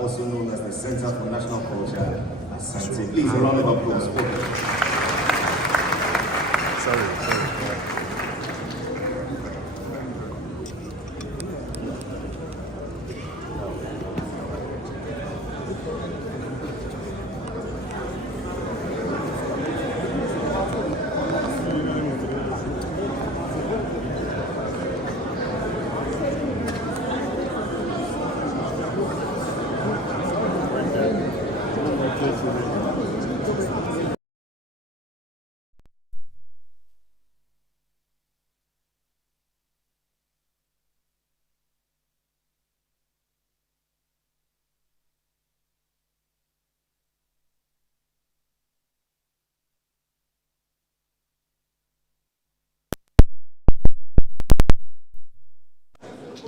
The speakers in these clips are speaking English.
Also known as the Center for National Culture, Asantehene. Please, a round of applause for them. Sorry.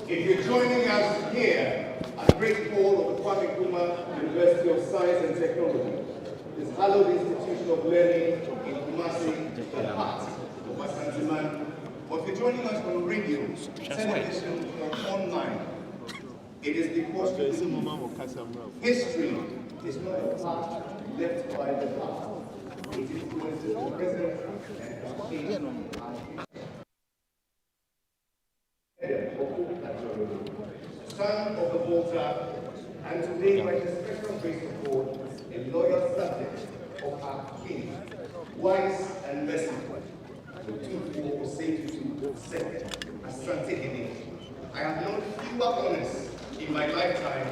If you're joining us here at Great Hall of the Kwame Nkrumah University of Science and Technology, this hallowed institution of learning in Kumasi, the heart of Asantehene. But if you're joining us on radio, television, or online, it is because history is not a path left by the past. It influences the present and son of the Volta, and today by the special grace of God, a loyal subject of our King, wise and merciful. The two will say to second, Asantehene. I have known fewer honors in my lifetime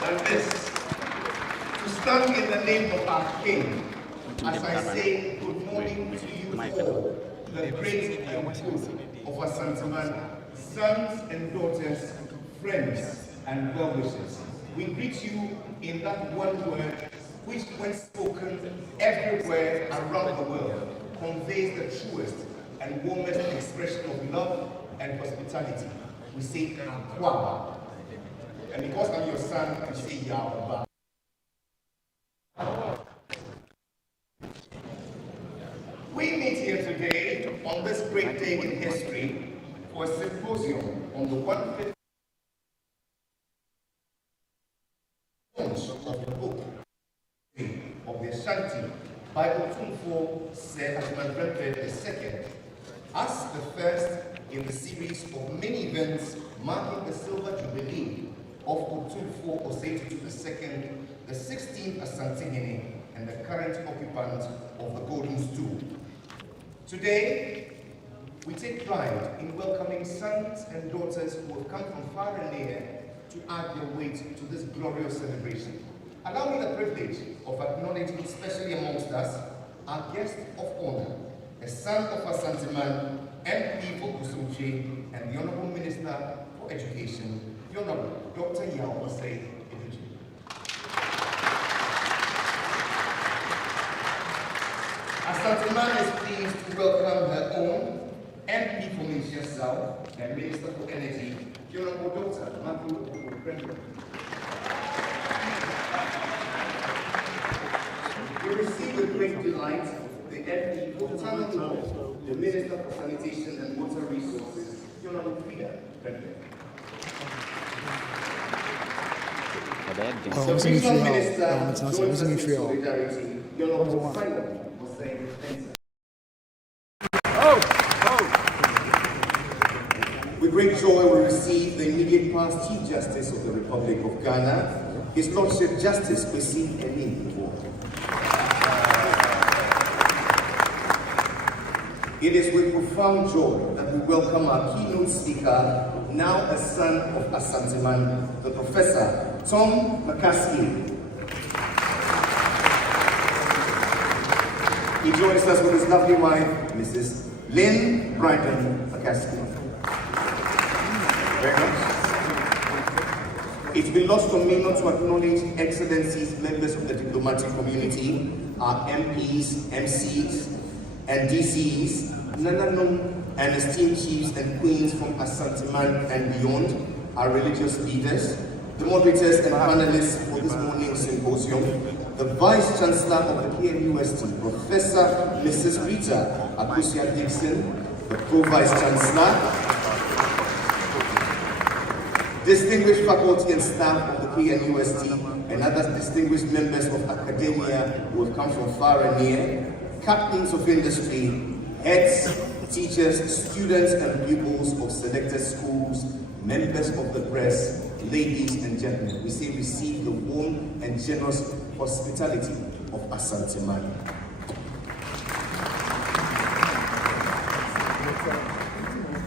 than this, to stand in the name of our King, as I say good morning to you all, the great and good of Asantehene, sons and daughters, friends and well-wishers. we greet you in that one word which, when spoken everywhere around the world, conveys the truest and warmest expression of love and hospitality. We say Kwaba. And because I'm your son, we say Yahweh. We meet here today on this great day in history for a symposium on the 150th launch of the book of the Ashanti by Otumfuo Sagrenti II, as the first in the series of many events marking the silver jubilee of Otumfuo Oseiatutu II, the 16th Asantehene and the current occupant of the Golden Stool. Today, we take pride in welcoming sons and daughters who have come from far and near to add their weight to this glorious celebration. Allow me the privilege of acknowledging, especially amongst us, our guest of honor, a son of Asantehene, MP for Kusumchi, and the Honorable Minister for Education, the Honorable Dr. Osei. Asantehene is pleased to welcome her own MP for Minister South and Minister for Energy, the Honorable Dr. Matthew. We receive with great delight the MP for Tanamo, the Minister for Sanitation and Water Resources, the Honorable Frida. The Regional Minister joins us in solidarity, the Honorable Simon. With great joy, we receive the immediate past Chief Justice of the Republic of Ghana, His Lordship Justice Kwesi Eninfo. It is with profound joy that we welcome our keynote speaker, now a son of Asantehene, the Professor Tom McCaskey. He joins us with his lovely wife, Mrs. Lynn Bryden McCaskey. Very much. It's been lost on me not to acknowledge Excellencies, members of the diplomatic community, our MPs, MCs, and DCs, Nananum, and esteemed chiefs and queens from Asantehene and beyond, our religious leaders, the moderators and panelists for this morning's symposium, the Vice Chancellor of the KNUST, Professor Mrs. Rita Akusia-Dixon, the Pro-Vice Chancellor, distinguished faculty and staff of the KNUST, and other distinguished members of academia who have come from far and near, captains of industry, heads, teachers, students, and pupils of selected schools, members of the press, ladies and gentlemen, we say receive the warm and generous hospitality of Asantehene.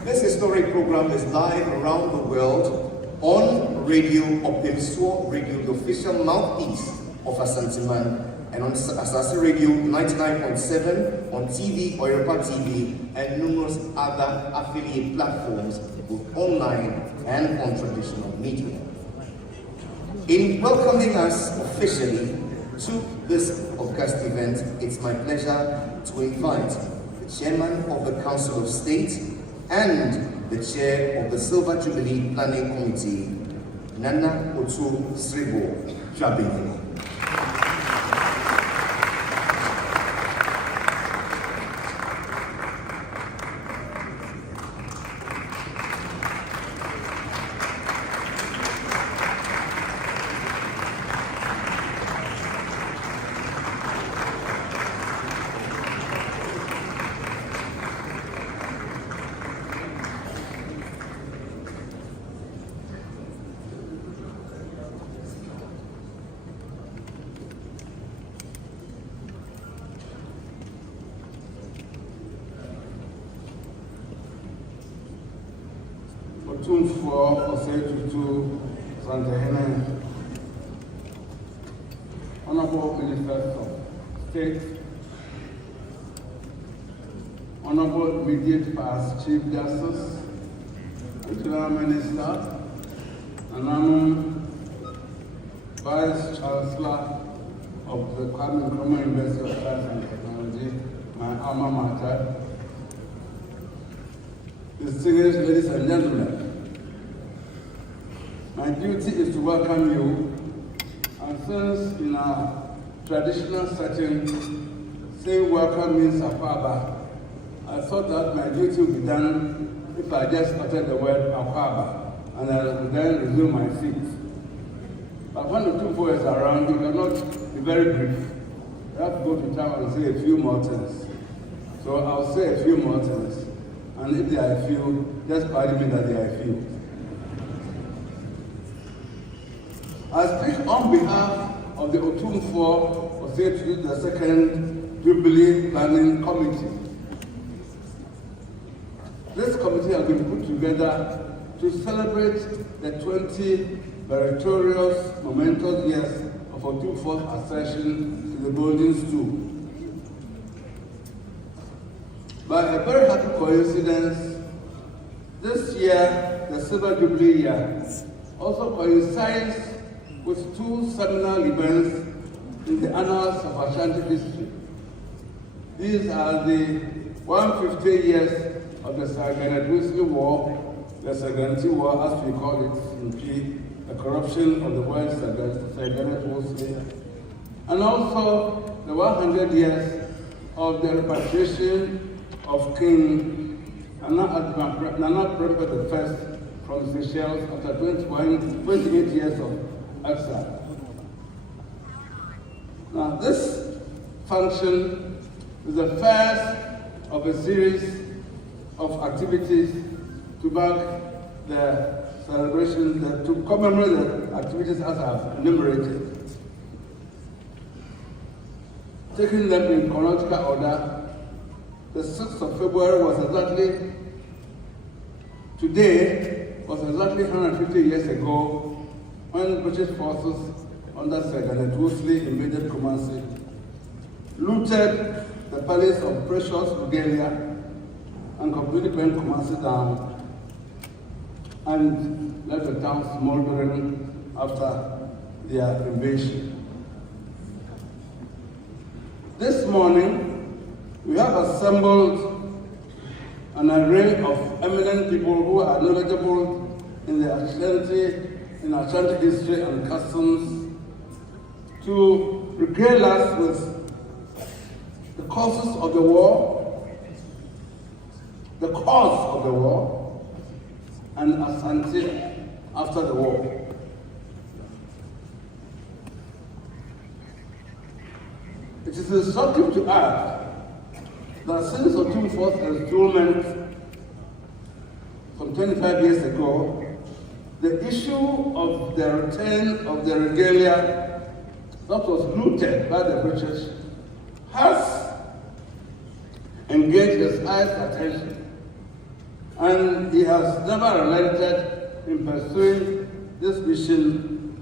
This historic program is live around the world on Radio Opimswo Radio, the official mouthpiece of Asantehene, and on Asase Radio 99.7, on TV, Oyapa TV, and numerous other affiliate platforms, both online and on traditional media. In welcoming us officially to this August event, it's my pleasure to invite the Chairman of the Council of State and the Chair of the Silver Jubilee Planning Committee, Nana Otu Sribo Jabini. Otumfuo Oseiatutu Asantehene, Honorable Ministers of State, Honorable immediate past Chief Justice, Regional Minister, Nananum, Vice Chancellor of the KNUST University of Science and Technology, my alma mater, distinguished ladies and gentlemen, my duty is to welcome you, and since in our traditional setting, saying welcome means Akwaba, I thought that my duty would be done if I just uttered the word Akwaba, and I would then resume my seat. But when the two boys are around, you cannot be very brief. You have to go to town and say a few more things. So I'll say a few more things. And if there are a few, just pardon me that there are a few. I speak on behalf of the Otumfuo Osei the Second Jubilee Planning Committee. This committee has been put together to celebrate the 20 meritorious, momentous years of Otumfuo's accession to the golden stool. By a very happy coincidence, this year, the Silver Jubilee year, also coincides with two seminal events in the annals of Ashanti history. These are the 150 years of the Sagrenti War, the Sagrenti War as we call it in P, the corruption of the word Sagrenti, and also the 100 years of the repatriation of King Nana President I from Seychelles after 28 years of exile. Now, this function is the first of a series of activities to mark the celebration, to commemorate the activities as I've enumerated. Taking them in chronological order, the 6th of February was exactly, today was exactly 150 years ago when British forces under Sir Garnet Wolseley invaded Kumasi, looted the palace of precious regalia, and completely burnt Kumasi down, and left the town smoldering after their invasion. This morning, we have assembled an array of eminent people who are knowledgeable in the Ashanti history and customs to regale us with the causes of the war, the cause of the war, and Asante after the war. It is instructive to add that since Otumfuo's enthronement some 25 years ago, the issue of the return of the regalia that was looted by the British has engaged his highest attention, and he has never relented in pursuing this mission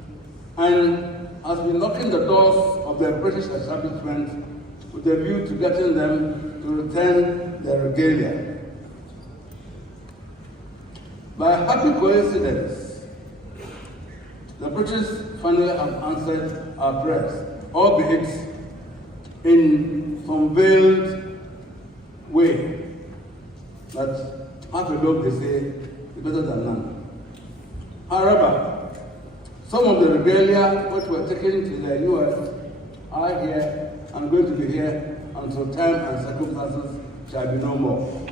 and has been knocking the doors of the British establishment with a view to getting them to return their regalia. By a happy coincidence, the British finally have answered our prayers, albeit in some veiled way that half a dog, they say, is better than none. However, some of the regalia which were taken to the US are here and going to be here until time and circumstances shall be no more.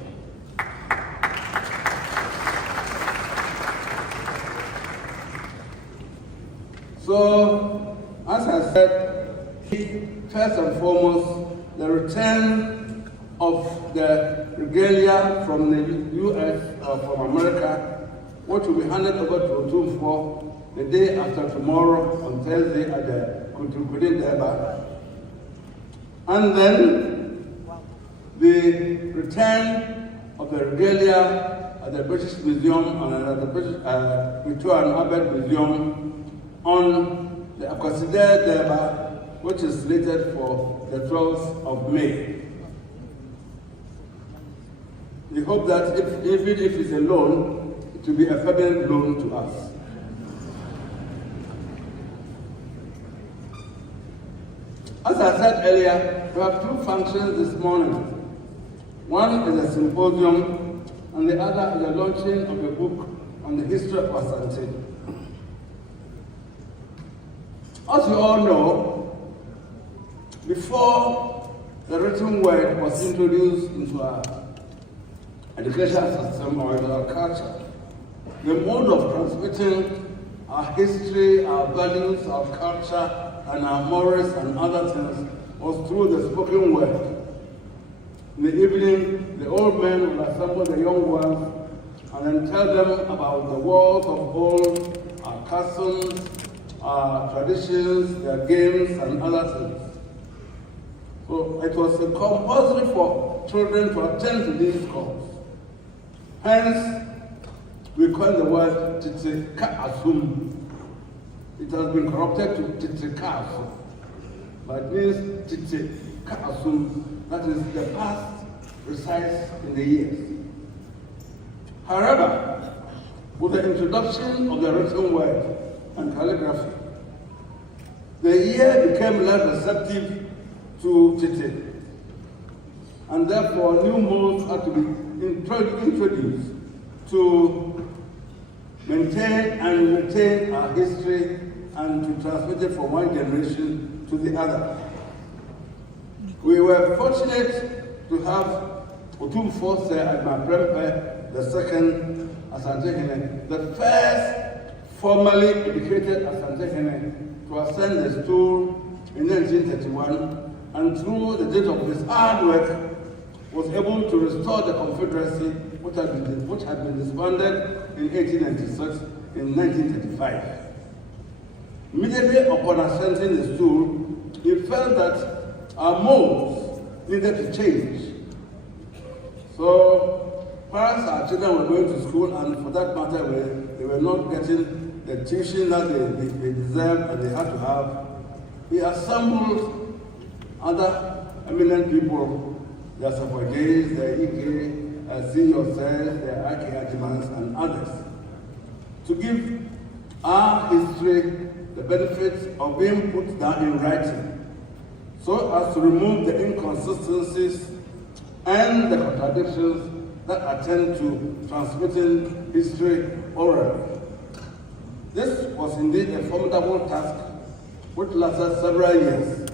So, as I said, first and foremost, the return of the regalia from the US or from America, which will be handed over to Otumfuo the day after tomorrow on Thursday at the Kutukudi Deba. And then the return of the regalia at the British Museum and at the British Victoria and Albert Museum on the Akweside Deba, which is slated for the 12th of May. We hope that even if it's a loan, it will be a permanent loan to us. As I said earlier, we have two functions this morning. One is a symposium, and the other is the launching of a book on the history of Asante. As you all know, before the written word was introduced into our educational system or into our culture, the mode of transmitting our history, our values, our culture, and our morals and other things was through the spoken word. In the evening, the old men would assemble the young ones and then tell them about the wars of old, our customs, our traditions, their games, and other things. So it was compulsory for children to attend to these calls. Hence, we coined the word Tite Ka Asum. It has been corrupted to Tite Ka Asum, but it means Tite Ka Asum, that is the past resides in the years. However, with the introduction of the written word and calligraphy, the year became less receptive to Tite, and therefore new modes had to be introduced to maintain and retain our history and to transmit it from one generation to the other. We were fortunate to have Otum Force at my grandpa, the second Asantehene, the first formally educated Asantehene to ascend the stool in 1931, and through the date of his hard work, was able to restore the Confederacy, which had been disbanded in 1896, in 1935. Immediately upon ascending the stool, he felt that our modes needed to change. So, parents, our children were going to school, and for that matter, they were not getting the tuition that they deserved and they had to have. He assembled other eminent people, the Sagrenti, the Ike, See Yourself, the Aki Hajimans, and others, to give our history the benefits of being put down in writing, so as to remove the inconsistencies and the contradictions that attend to transmitting history orally. This was indeed a formidable task which lasted several years.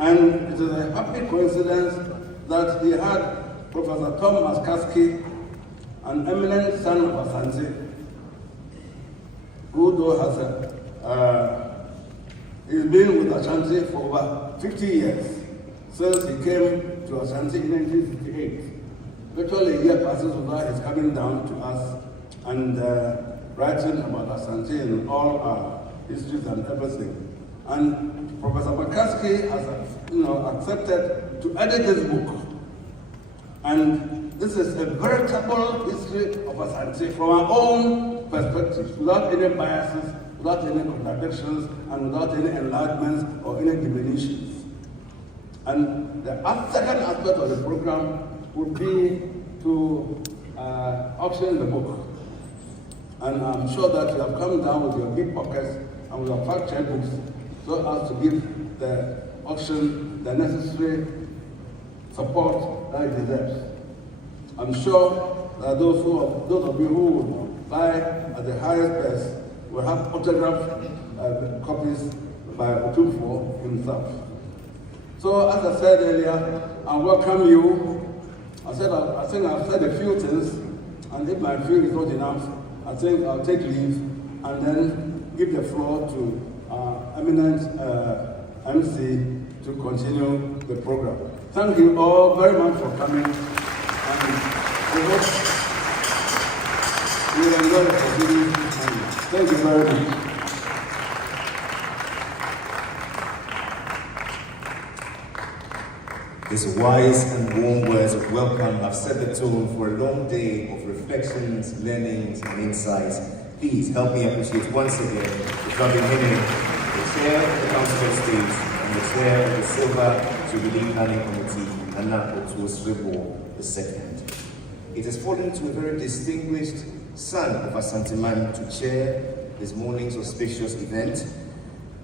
And it is a happy coincidence that he had Professor Thomas Kaski, an eminent son of Asante, who though has he's been with Asante for over 50 years, since he came to Asante in 1968. Virtually a year passes without his coming down to us and writing about Asante and all our histories and everything. And Professor McCaskey has accepted to edit this book. And this is a veritable history of Asante from our own perspective, without any biases, without any contradictions, and without any enlargements or any diminutions. And the second aspect of the program would be to auction the book. And I'm sure that you have come down with your deep pockets and with your fact-check books so as to give the auction the necessary support that it deserves. I'm sure that those of you who will buy at the highest price will have autographed copies by Otufo himself. So as I said earlier, I welcome you. I think I've said a few things, and if my view is not enough, I think I'll take leave and then give the floor to our eminent MC to continue the program. Thank you all very much for coming, and we hope you will enjoy the proceedings. Thank you very much. These wise and warm words of welcome have set the tone for a long day of reflections, learnings, and insights. Please help me appreciate once again the Sagrenti, the chair of the Council of States, and the chair of the Silver Jubilee Planning Committee, Anna Otuosrebo II. It has fallen to a very distinguished son of Asantehene to chair this morning's auspicious event.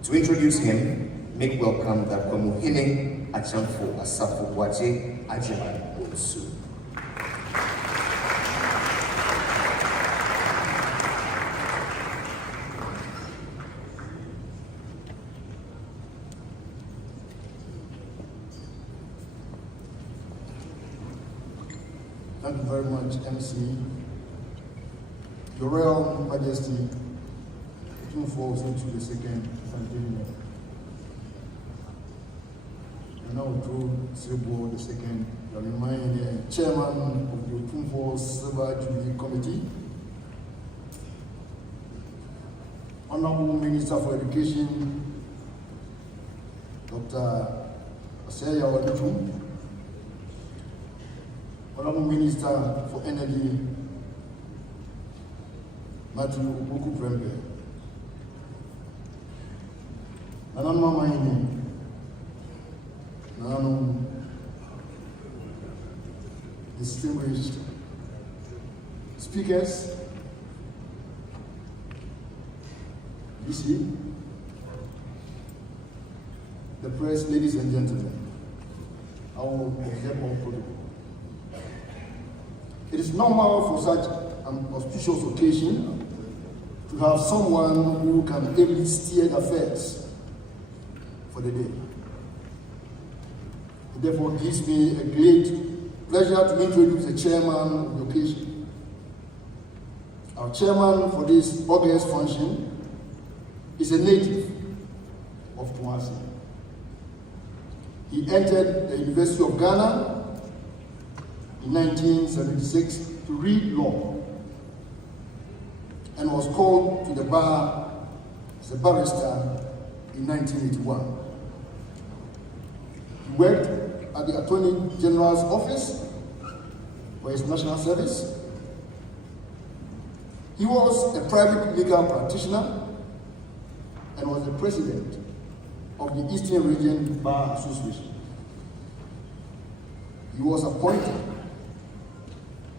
To introduce him, make welcome the Sagrenti Achamfo Asafo Waje Ajiman Onsu. Thank you very much, MC. Your Royal Majesty, Tunfo Osunchu II, Asantehene, and now to Sribo II, the Chairman of the Tunfo Silver Jubilee Committee, Honorable Minister for Education, Dr. Asantehene, Honorable Minister for Energy, Matthew Boku Prembe, Nanano Mahini, Nanano distinguished speakers, DC, the press, ladies and gentlemen, I will observe all protocol. It is normal for such an auspicious occasion to have someone who can ably steer the affairs for the day. It therefore gives me a great pleasure to introduce the chairman of the occasion. Our chairman for this August function is a native of Kumasi. He entered the University of Ghana in 1976 to read law and was called to the bar as a barrister in 1981. He worked at the Attorney General's office for his national service. He was a private legal practitioner and was the president of the Eastern Region Bar Association. He was appointed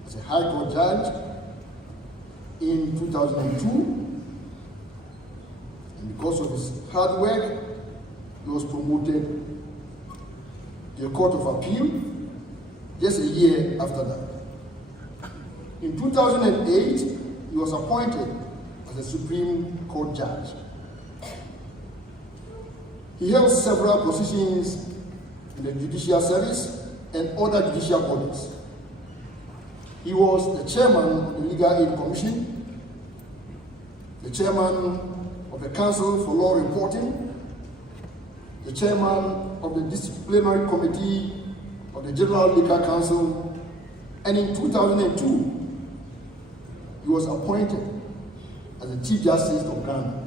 as a High Court judge in 2002, and because of his hard work, he was promoted to the Court of Appeal just a year after that. In 2008, he was appointed as a Supreme Court judge. He held several positions in the judicial service and other judicial bodies. He was the chairman of the Legal Aid Commission, the chairman of the Council for Law Reporting, the chairman of the Disciplinary Committee of the General Legal Council, and in 2002, he was appointed as the Chief Justice of Ghana.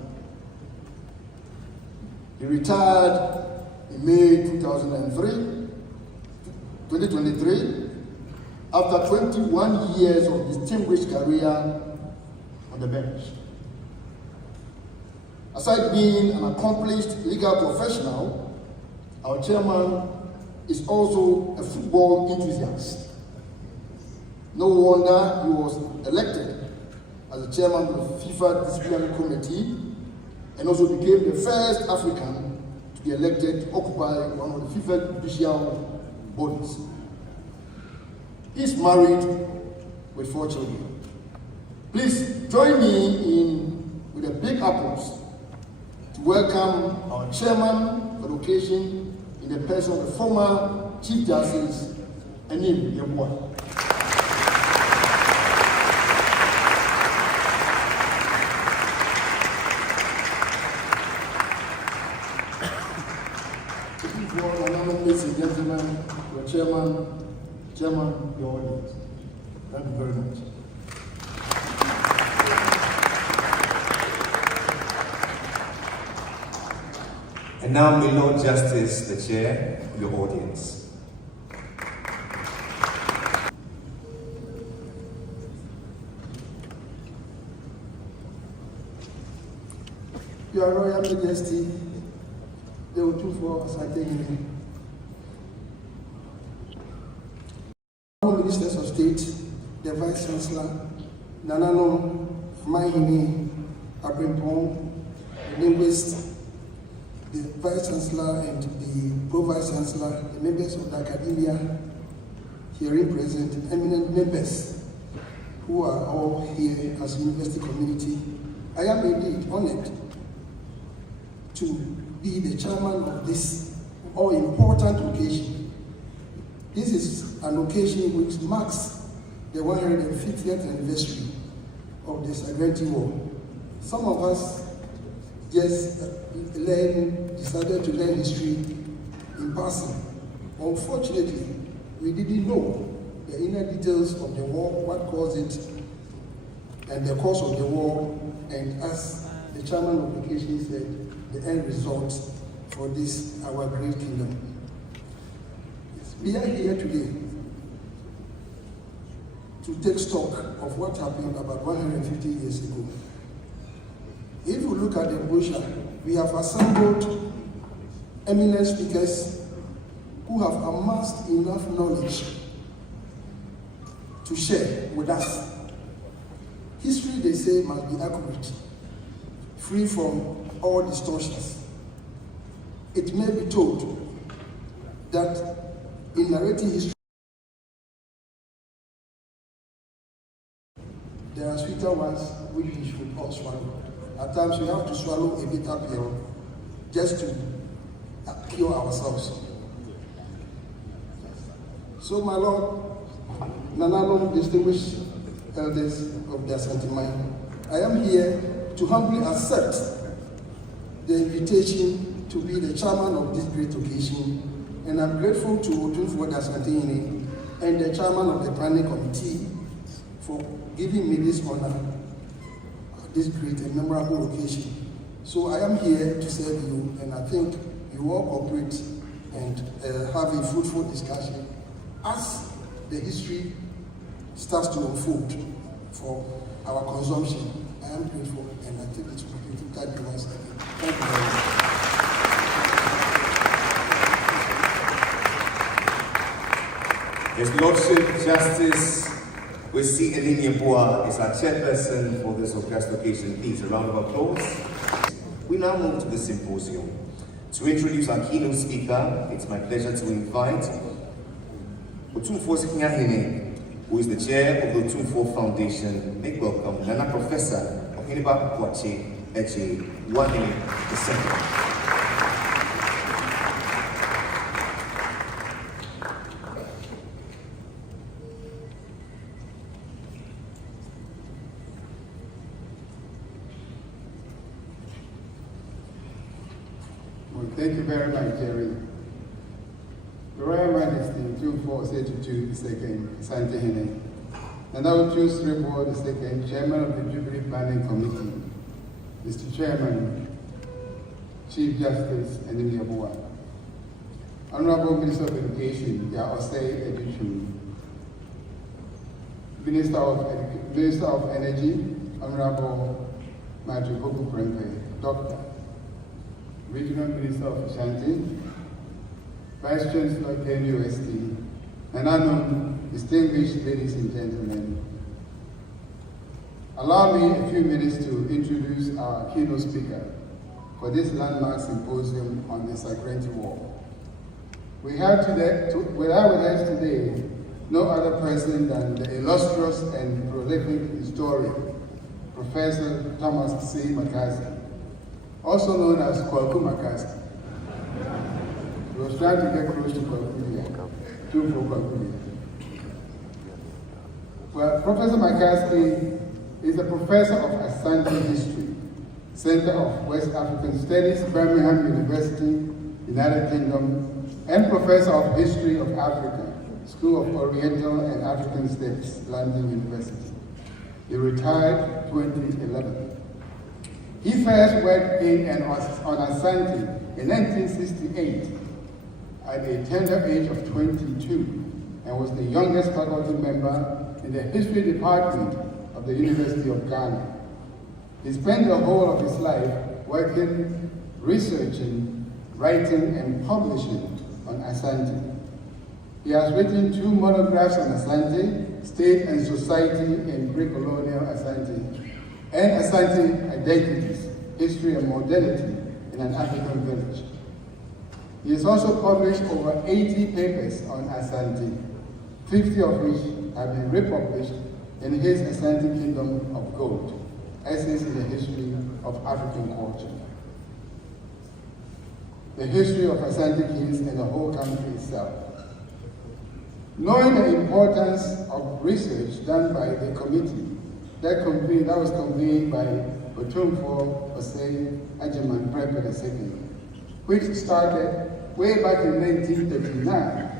He retired in May 2023, after 21 years of distinguished career on the bench. Aside being an accomplished legal professional, our chairman is also a football enthusiast. No wonder he was elected as the chairman of the FIFA Disciplinary Committee and also became the first African to be elected to occupy one of the FIFA judicial bodies. He is married with 4 children. Please join me with a big applause to welcome our chairman for the occasion in the person of the former Chief Justice, Anim Yeboah. Ladies and gentlemen, your chairman, your audience. Thank you very much. And now, my Lord Justice, the chair, your audience. Your Royal Majesty, the Tunfo Asantehene, Ministers of State, the Vice Chancellor, Nanano Mahini Abrimpong, the linguist, the Vice Chancellor and the Pro-Vice Chancellor, the members of the academia, hearing present, eminent members who are all here as university community. I am indeed honored to be the chairman of this all-important occasion. This is an occasion which marks the 150th anniversary of the Sagrenti War. Some of us just decided to learn history in passing. Unfortunately, we didn't know the inner details of the war, what caused it, and the cause of the war, and as the chairman of the occasion said, the end result for this, our great kingdom. We are here today to take stock of what happened about 150 years ago. If you look at the brochure, we have assembled eminent speakers who have amassed enough knowledge to share with us. History, they say, must be accurate, free from all distortions. It may be told that in narrating history, there are sweeter ones which we should all swallow. At times we have to swallow a bitter pill just to cure ourselves. So, my Lord, Nanalo, distinguished elders of the Asantehene, I am here to humbly accept the invitation to be the chairman of this great occasion, and I'm grateful to Odunfo Asantehene and the chairman of the planning committee for giving me this honor, this great and memorable occasion. So I am here to serve you, and I think you all cooperate and have a fruitful discussion as the history starts to unfold for our consumption. I am grateful, and I think it's completed. Thank you once again. Thank you very much. His Lordship Justice Asantehene is our chairperson for this august occasion. Please, a round of applause. We now move to the symposium. To introduce our keynote speaker, it's my pleasure to invite Asantehene, who is the chair of the Otumfuo Foundation. Make welcome Nana Professor Ohiniba Kwache Eche, 1 minute a second. Thank you very much, Jerry. Your Royal Majesty, Otumfuo Osei II, Asantehene, and I will choose Rebo II, Chairman of the Jubilee Planning Committee, Mr. Chairman, Chief Justice Asantehene Boa, Honorable Minister of Education, Osei Edu, Minister of Energy, Honorable Matthew Boku Prempe, Doctor, Regional Minister of Ashanti, Vice Chancellor KNUST, and unknown distinguished ladies and gentlemen. Allow me a few minutes to introduce our keynote speaker for this landmark symposium on the Sagrenti War. We have with us today no other person than the illustrious and prolific historian, Professor Thomas C. Mackay, also known as Kwaku Makasti. He was trying to get close to Kwakulia, Well, Professor Makasti is a professor of Asante History, Center of West African Studies, Birmingham University, United Kingdom, and Professor of History of Africa, School of Oriental and African Studies, London University. He retired 2011. He first worked in and on Asante in 1968 at a tender age of 22 and was the youngest faculty member in the history department of the University of Ghana. He spent the whole of his life working, researching, writing, and publishing on Asante. He has written 2 monographs on Asante, State and Society in Pre-Colonial Asante, and Asante Identities, History and Modernity in in an African village. He has also published over 80 papers on Asante, 50 of which have been republished in his Asante Kingdom of Gold, Essays in the History of African Culture. The history of Asante kings and the whole country itself. Knowing the importance of research done by the committee that was convened by Otumfuo Osei Agyemang Prempeh II, which started way back in 1939,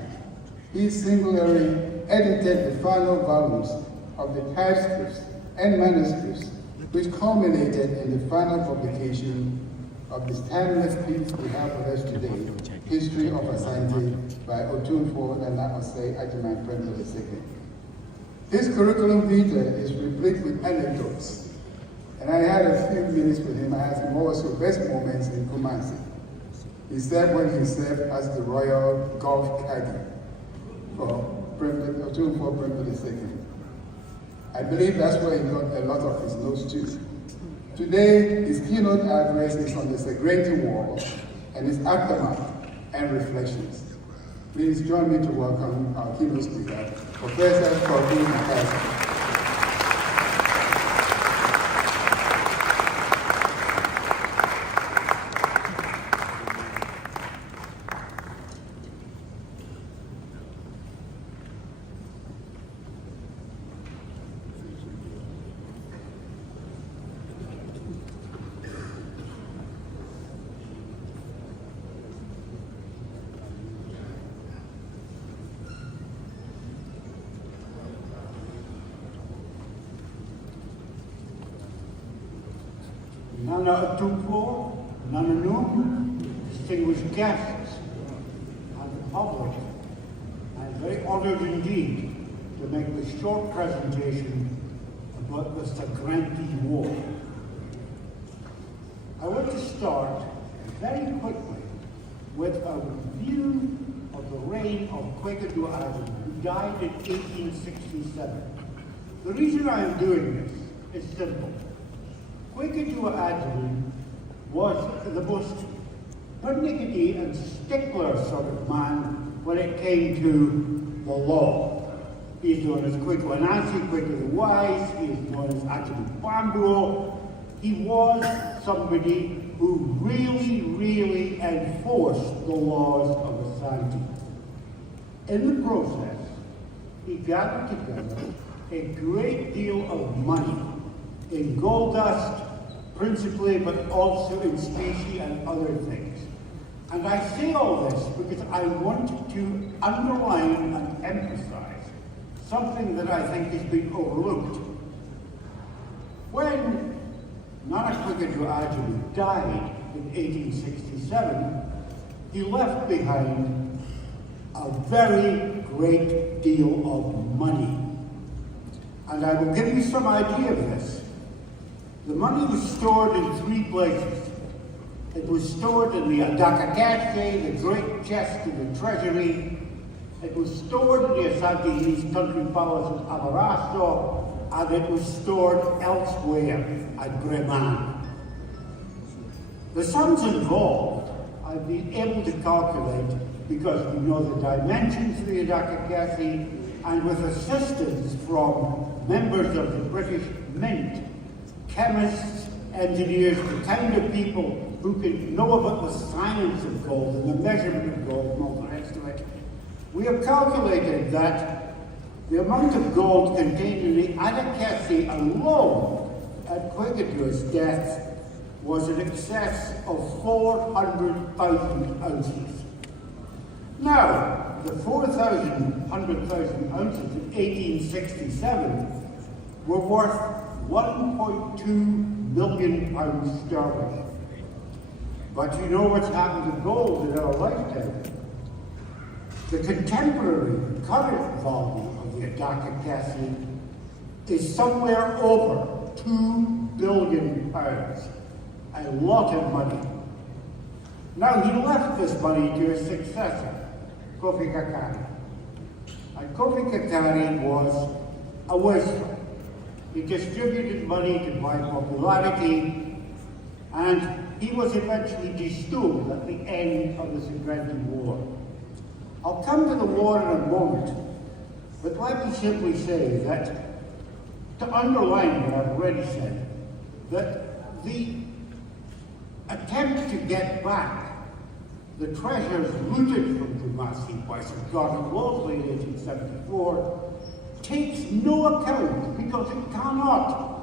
he singularly edited the final volumes of the typescripts and manuscripts, which culminated in the final publication of this timeless piece we have with us today, History of Asante by Otumfuo Osei Agyemang Prempeh II. His curriculum vitae is replete with anecdotes, and I had a few minutes with him. I asked him what was your best moments in Kumasi. He said when he served as the royal golf caddy for Otumfuo Prempeh II. I believe that's where he got a lot of his notes too. Today, his keynote address is on the Sagrenti War and its aftermath and reflections. Please join me to welcome our keynote speaker, Professor Kofi Nakasa. Nana Otumfuo, Nana Num, distinguished guests, and the public, I'm very honored indeed to make this short presentation about the Sagrenti War. I want to start very quickly with a review of the reign of Kwekadu Agyeman, who died in 1867. The reason I am doing this is simple. Kwekadu Agyeman was the most pernickety and stickler sort of man when it came to the law. He's known as Kwekadu Anansi, Kwekadu the Wise, he is known as Agyeman Bambuo. He was somebody who really enforced the laws of Asante. In the process, he gathered together a great deal of money in gold dust, principally, but also in specie and other things. And I say all this because I want to underline and emphasize something that I think has been overlooked. When Nana Kwekadu Agyeman died in 1867, he left behind a very great deal of money. And I will give you some idea of this. The money was stored in three places. It was stored in the Adakakase, the great chest of the treasury. It was stored in the Asantehene country palace at Abarasto, and it was stored elsewhere at Breman. The sums involved, I've been able to calculate because we know the dimensions of the Adakakase, and with assistance from members of the British Mint, chemists, engineers, the kind of people who can know about the science of gold and the measurement of gold and all the rest of it. We have calculated that the amount of gold contained in the Adakakase alone at Kwekadu's death was in excess of 400,000 ounces. Now, the 100,000 ounces in 1867 were worth 1.2 million pounds sterling. But you know what's happened to gold in our lifetime. The contemporary, current value of the Adakakase is somewhere over 2 billion pounds. A lot of money. Now he left this money to his successor, Kofi Kakari. And Kofi Kakari was a wastrel. He distributed money to buy popularity, and he was eventually dethroned at the end of the Sagrenti War. I'll come to the war in a moment, but let me simply say that, to underline what I've already said, that the attempt to get back the treasures looted from Kumasi by Sir Garnet Wolseley in 1874 takes no account, because it cannot,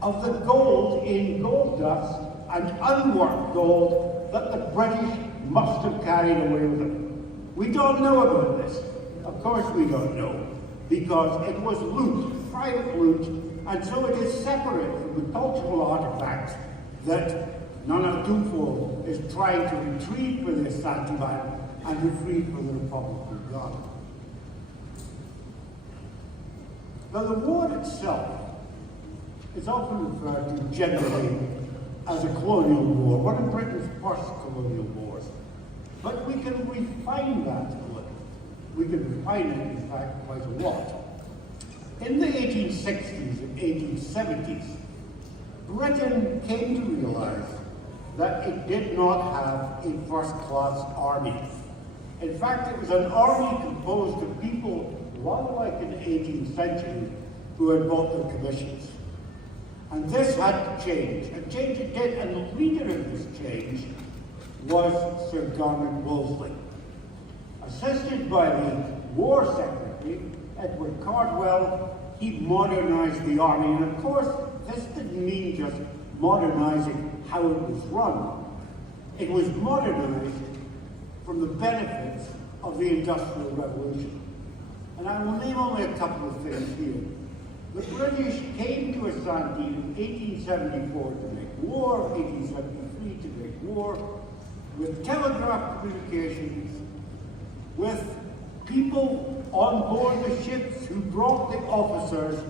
of the gold in gold dust and unworked gold that the British must have carried away with them. We don't know about this. Of course we don't know, because it was loot, private loot, and so it is separate from the cultural artifacts that Nana Tufo is trying to retrieve for the Asantehene and retrieve for the Republic of Ghana. Now, the war itself is often referred to generally as a colonial war, one of Britain's first colonial wars. But we can refine that a little. We can refine it, in fact, quite a lot. In the 1860s and 1870s, Britain came to realize that it did not have a first-class army. In fact, it was an army composed of people, rather like in the 18th century, who had bought their commissions. And this had to change, and change it did, and the leader of this change was Sir Garnet Wolseley. Assisted by the War Secretary, Edward Cardwell, he modernized the army, and of course, this didn't mean just modernizing how it was run. It was modernized from the benefits of the Industrial Revolution. And I will name only a couple of things here. The British came to Asantehene in 1874 to make war, 1873 to make war, with telegraph communications, with people on board the ships who brought the officers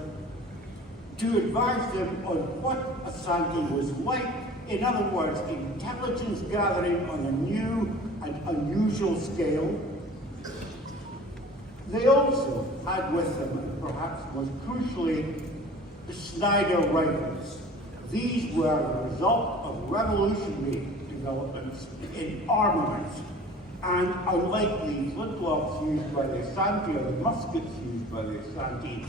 to advise them on what Asantehene was like. In other words, intelligence gathering on a new and unusual scale. They also had with them, and perhaps most crucially, the Snyder rifles. These were the result of revolutionary developments in armaments, and unlike the flintlocks used by the Asante or the muskets used by the Asante,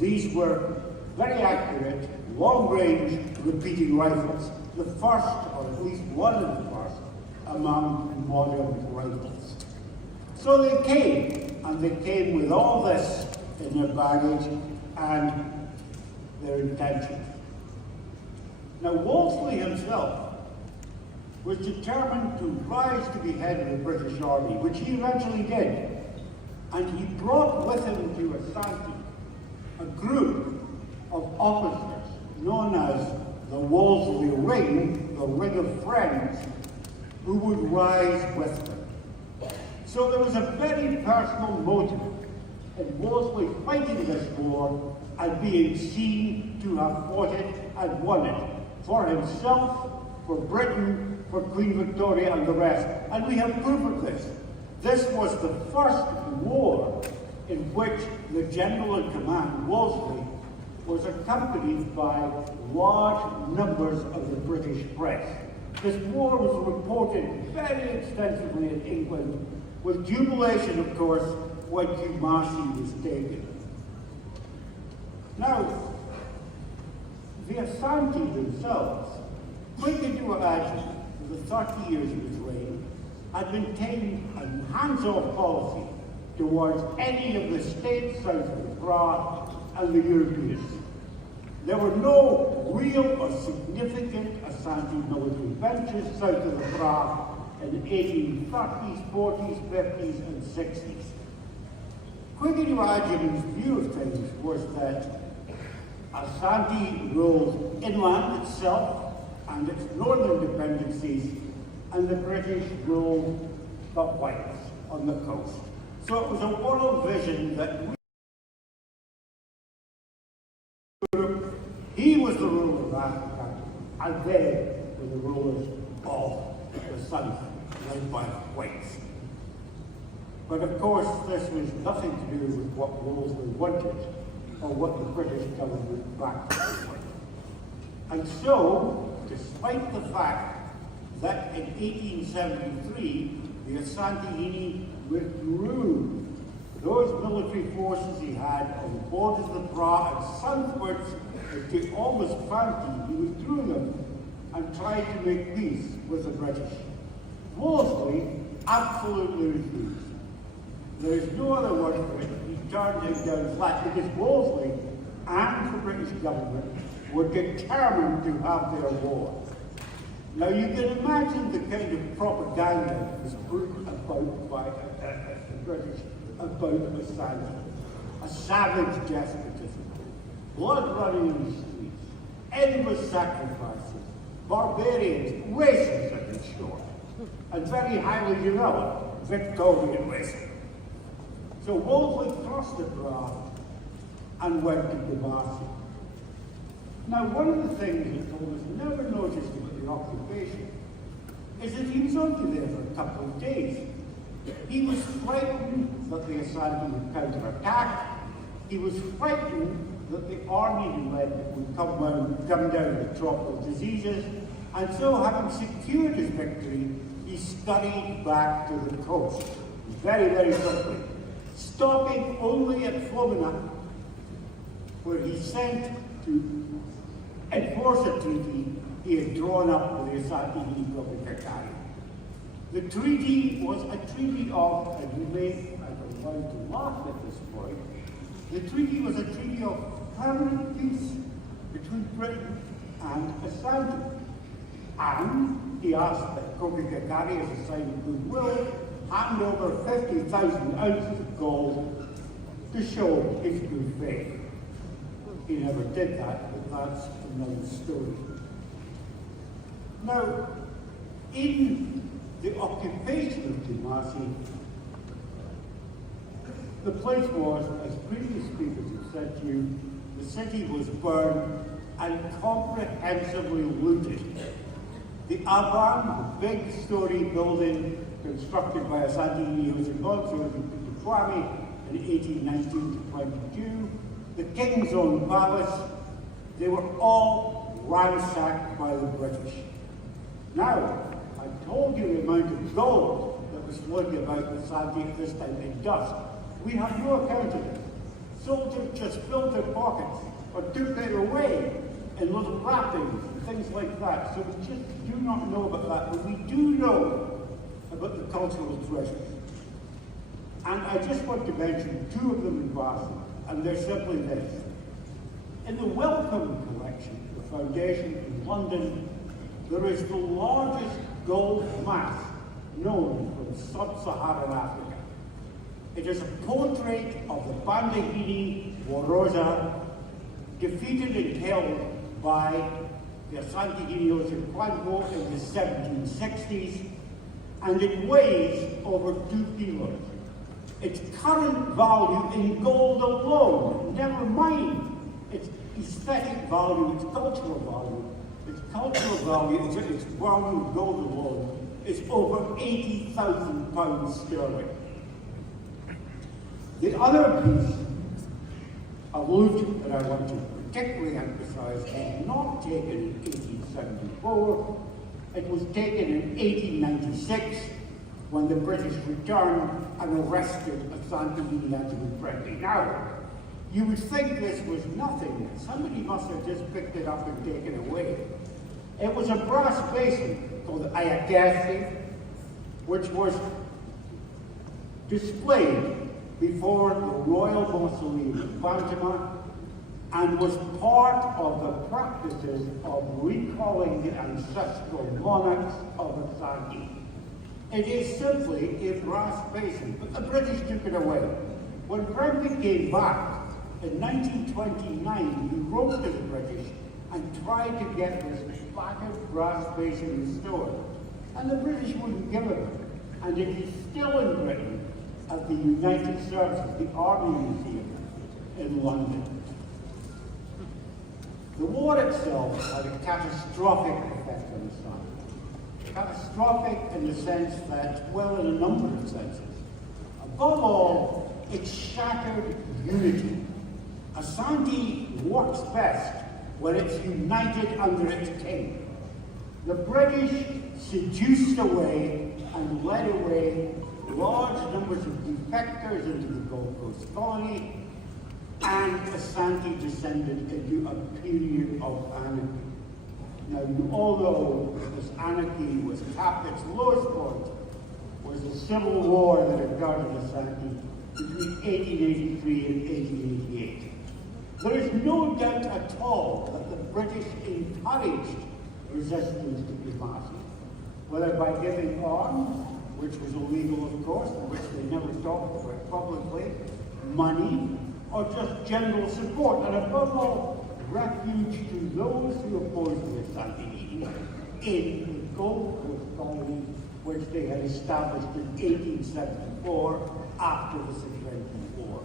these were very accurate, long-range repeating rifles. The first, or at least one of the first, among modern rifles. So they came, and they came with all this in their baggage and their intentions. Now, Wolseley himself was determined to rise to be head of the British Army, which he eventually did. And he brought with him to Asante a group of officers known as the Wolseley Ring, the Ring of Friends, who would rise with them. So there was a very personal motive in Wolseley fighting this war and being seen to have fought it and won it for himself, for Britain, for Queen Victoria and the rest. And we have proof of this. This was the first war in which the general in command, Wolseley, was accompanied by large numbers of the British press. This war was reported very extensively in England, with jubilation, of course, when Kumasi was taken. Now, the Asante themselves, Kwigadu Ajay, for the 30 years of his reign, had maintained a hands-off policy towards any of the states south of the Bra and the Europeans. There were no real or significant Asante military ventures south of the Bra in the 1830s, 40s, 50s, and 60s. Kwigadu Ajay's view of things was that Asante ruled inland itself and its northern dependencies, and the British ruled the whites on the coast. So it was a world vision that he was the ruler of Africa, and they were the rulers of the south, led by the whites. But of course, this was nothing to do with what Wolseley wanted, or what the British government backed. And so, despite the fact that in 1873, the Asantehene withdrew those military forces he had on the borders of the Bra and southwards to almost Fanti. He withdrew them and tried to make peace with the British. Wolseley absolutely refused. There is no other word for it. He turned him down flat because Wolseley and the British government were determined to have their war. Now you can imagine the kind of propaganda that was put about by the British about Asantehene. A savage despotism, blood running in the streets, endless sacrifices, barbarians, racism in short, and very highly developed Victorian racism. So Wolseley crossed the Bra and went to Kumasi. Now, one of the things that Thomas never noticed about the occupation is that he was only there for a couple of days. He was frightened that the Asantehene would counterattack. He was frightened that the army he led would come down with tropical diseases. And so, having secured his victory, he scurried back to the coast very, very quickly, stopping only at Flomina, where he sent to enforce a treaty he had drawn up with the Asantehene Gobekakari. The treaty was a treaty of, and you may, I'm allowed to laugh at this point, the treaty was a treaty of permanent peace between Britain and Asante. And he asked that Gobekakari, as a sign of goodwill, hand over 50,000 ounces of gold to show his good faith. He never did that, but that's another story. Now, in the occupation of Kumasi, the place was, as previous speakers have said to you, the city was burned and comprehensively looted. The Aban, the big story building constructed by Asantehene Osingonso in Kwame in 1819 to 22, the King's Own Palace, they were all ransacked by the British. Now, I told you the amount of gold that was floating about Asante at this time in dust. We have no account of it. Soldiers just filled their pockets or took it away in little wrappings and things like that. So we just do not know about that, but we do know about the cultural treasures. And I just want to mention two of them in Basel, and they're simply this. In the Wellcome Collection, the foundation in London, there is the largest gold mass known from sub-Saharan Africa. It is a portrait of the Asantehene Woroza, defeated and held by the Asantehene Osikwango in the 1760s, and it weighs over 2 kilos. Its current value in gold alone, never mind its aesthetic value, its cultural value, its value in gold alone is over 80,000 pounds sterling. The other piece of loot that I want to particularly emphasize was not taken in 1874. It was taken in 1896 when the British returned and arrested Asantehene Friendly. Now, you would think this was nothing. Somebody must have just picked it up and taken it away. It was a brass basin called the Ayakasi, which was displayed before the Royal Mausoleum in Fatima and was part of the practices of recalling the ancestral monarchs of Asante. It is simply a brass basin, but the British took it away. When Prempeh came back in 1929, he wrote to the British and tried to get this battered brass basin restored. And the British wouldn't give it. And it is still in Britain at the United Services, the Army Museum in London. The war itself had a catastrophic effect on Asante. Catastrophic in the sense that, well, in a number of senses. Above all, it shattered unity. Asante works best when it's united under its king. The British seduced away and led away large numbers of defectors into the Gold Coast colony, and Asante descended into a period of anarchy. Now, you all know that this anarchy was at its lowest point, was the civil war that occurred in Asante between 1883 and 1888. There is no doubt at all that the British encouraged resistance to Kumasi, whether by giving arms, which was illegal of course, and which they never talked about publicly, money, or just general support, and above all, refuge to those who opposed the Asantehene in the Gold Coast colony, which they had established in 1874 after the Sagrenti War.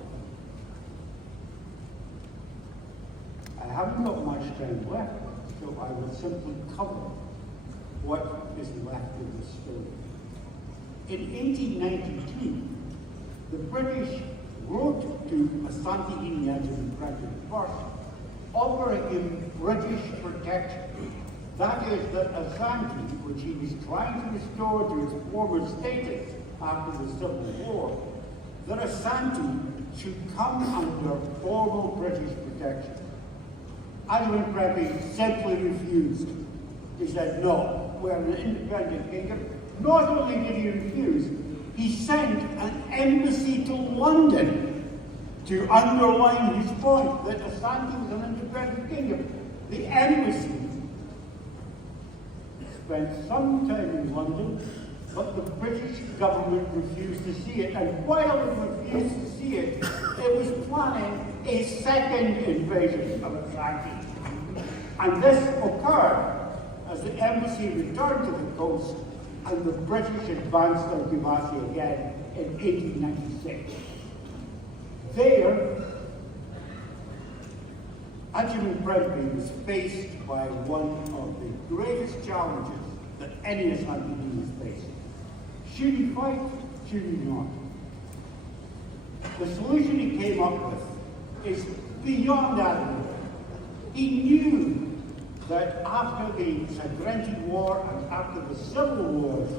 I haven't got much time left, so I will simply cover what is left of the story. In 1892, the British wrote to Asantehene first, offering him British protection. That is, that Asante, which he was trying to restore to its former status after the Civil War, that Asante should come under formal British protection. Admiral Preppy simply refused. He said, no, we're an independent kingdom. Not only did he refuse, he sent an embassy to London to underline his point that Asante was an independent kingdom. The embassy spent some time in London, but the British government refused to see it. And while it refused to see it, it was planning a second invasion of Asante. And this occurred as the embassy returned to the coast and the British advanced on Kumasi again in 1896. There, Admiral Preppy was faced by one of the greatest challenges that any Asantehene was facing. Should he fight? Should he not? The solution he came up with is beyond admirable. He knew that after the Sagrenti War and after the Civil Wars,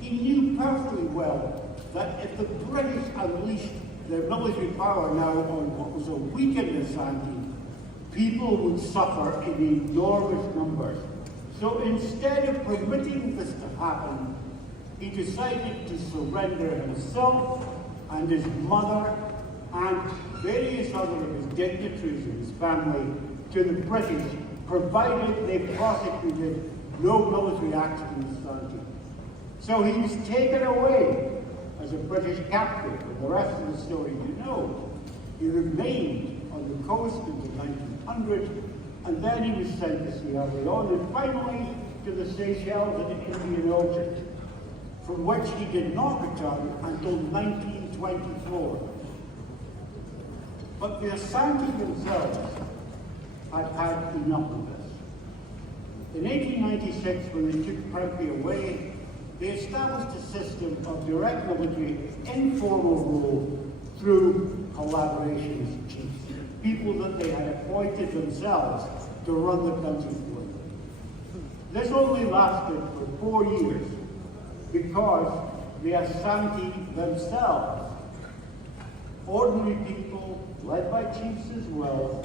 he knew perfectly well that if the British unleashed their military power now on what was a weakened Asante, people would suffer in enormous numbers. So instead of permitting this to happen, he decided to surrender himself and his mother and various other of his dignitaries in his family to the British, provided they prosecuted no military action in Asante. So he was taken away as a British captive, and the rest of the story you know. He remained on the coast until 1900, and then he was sent to Sierra Leone, and finally to the Seychelles and the Indian Ocean, from which he did not return until 1924. But the Asante themselves had had enough of this. In 1896, when they took Preppy away, they established a system of direct military, informal rule through collaboration as chiefs, people that they had appointed themselves to run the country for them. This only lasted for 4 years because the Asante themselves, ordinary people led by chiefs as well,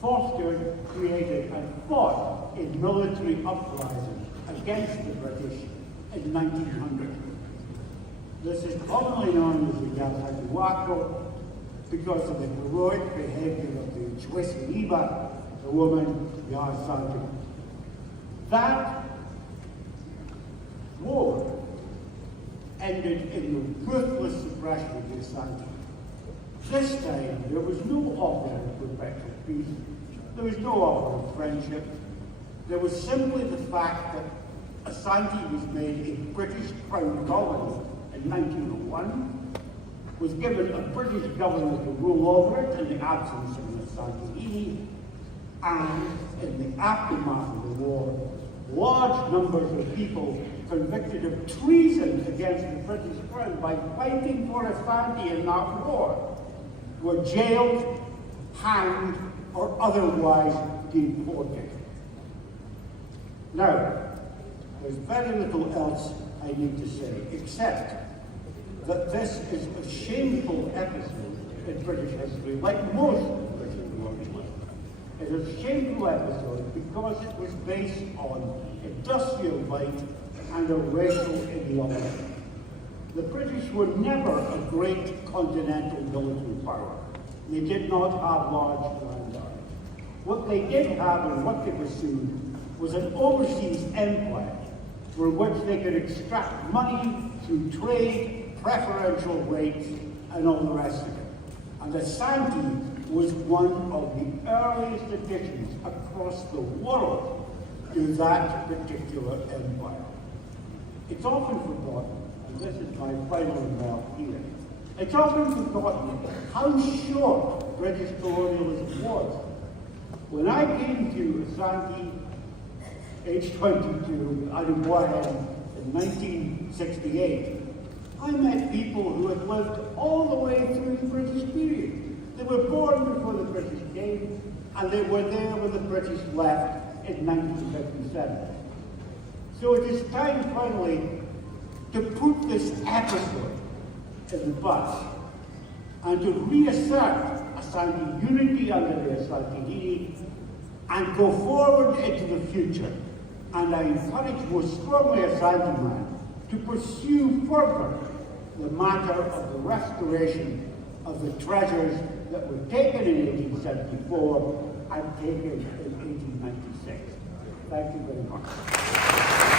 fostered, created, and fought a military uprising against the British in 1900. This is commonly known as the Asantewako because of the heroic behavior of the Chwesi-Iba, the woman, the Asante. That war ended in the ruthless suppression of the Asante. This time, there was no offer of perpetual peace. There was no offer of friendship. There was simply the fact that Asante was made a British crown colony in 1901, was given a British governor to rule over it in the absence of an Asantehene, and in the aftermath of the war, large numbers of people convicted of treason against the British crown by fighting for Asante in that war were jailed, hanged, or otherwise deported. Now, There's very little else I need to say, except that this is a shameful episode in British history, like most British colonialism. It is a shameful episode because it was based on industrial might and a racial ideology. The British were never a great continental military power. They did not have large land armies. What they did have and what they pursued was an overseas empire for which they could extract money through trade, preferential rates, and all the rest of it. And Asantehene was one of the earliest additions across the world to that particular empire. It's often forgotten, and this is my final remark here, it's often forgotten how short British colonialism was. When I came to Asantehene, age 22, out of War&Book in 1968, I met people who had lived all the way through the British period. They were born before the British came, and they were there when the British left in 1957. So it is time finally to put this episode in the bus and to reassert Asantehene unity under the Asantehene and go forward into the future. And I encourage most strongly Asantehene to pursue further the matter of the restoration of the treasures that were taken in 1874 and taken in 1896. Thank you very much.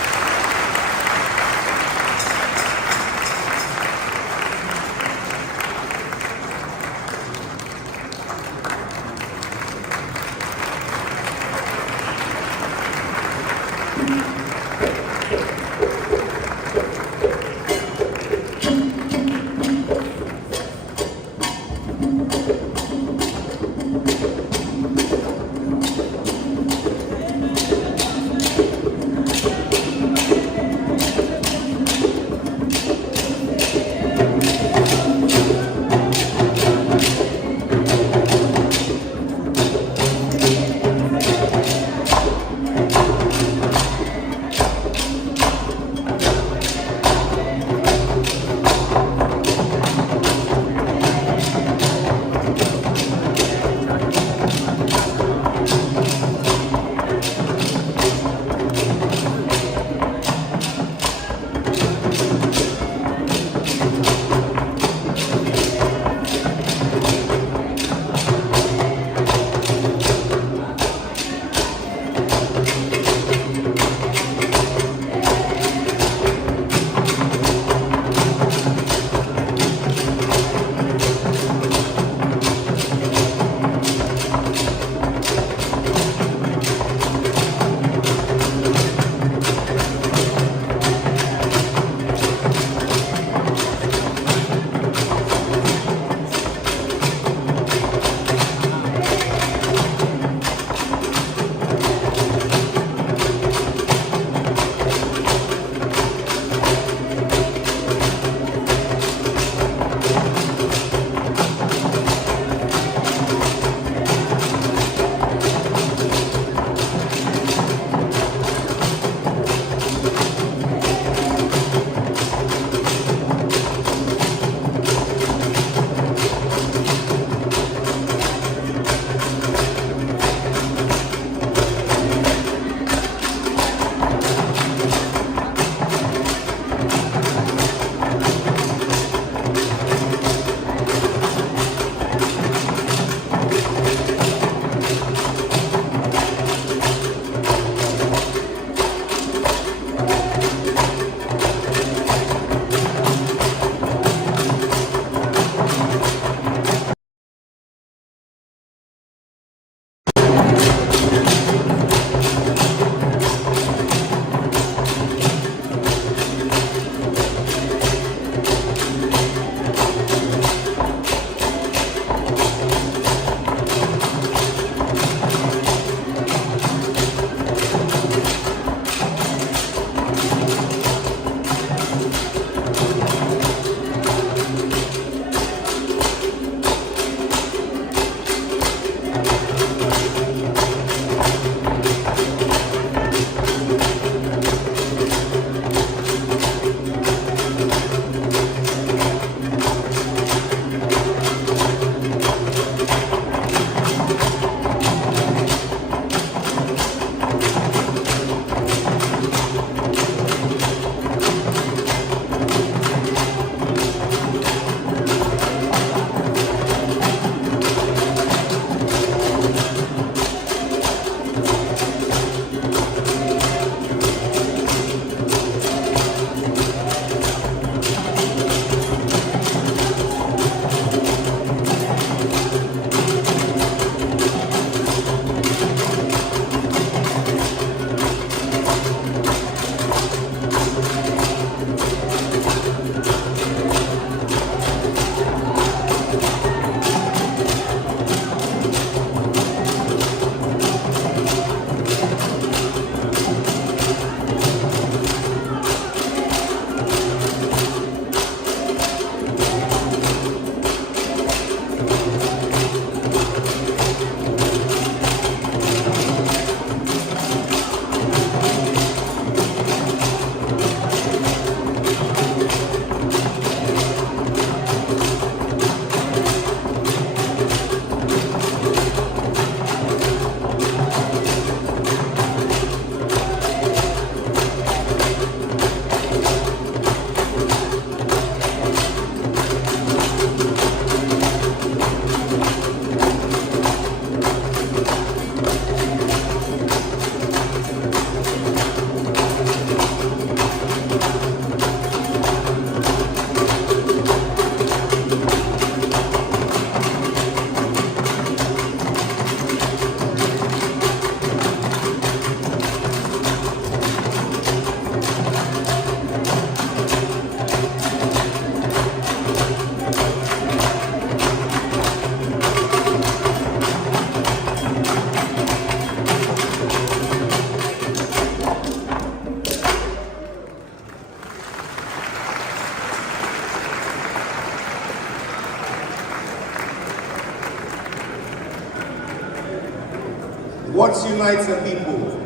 What unites a people?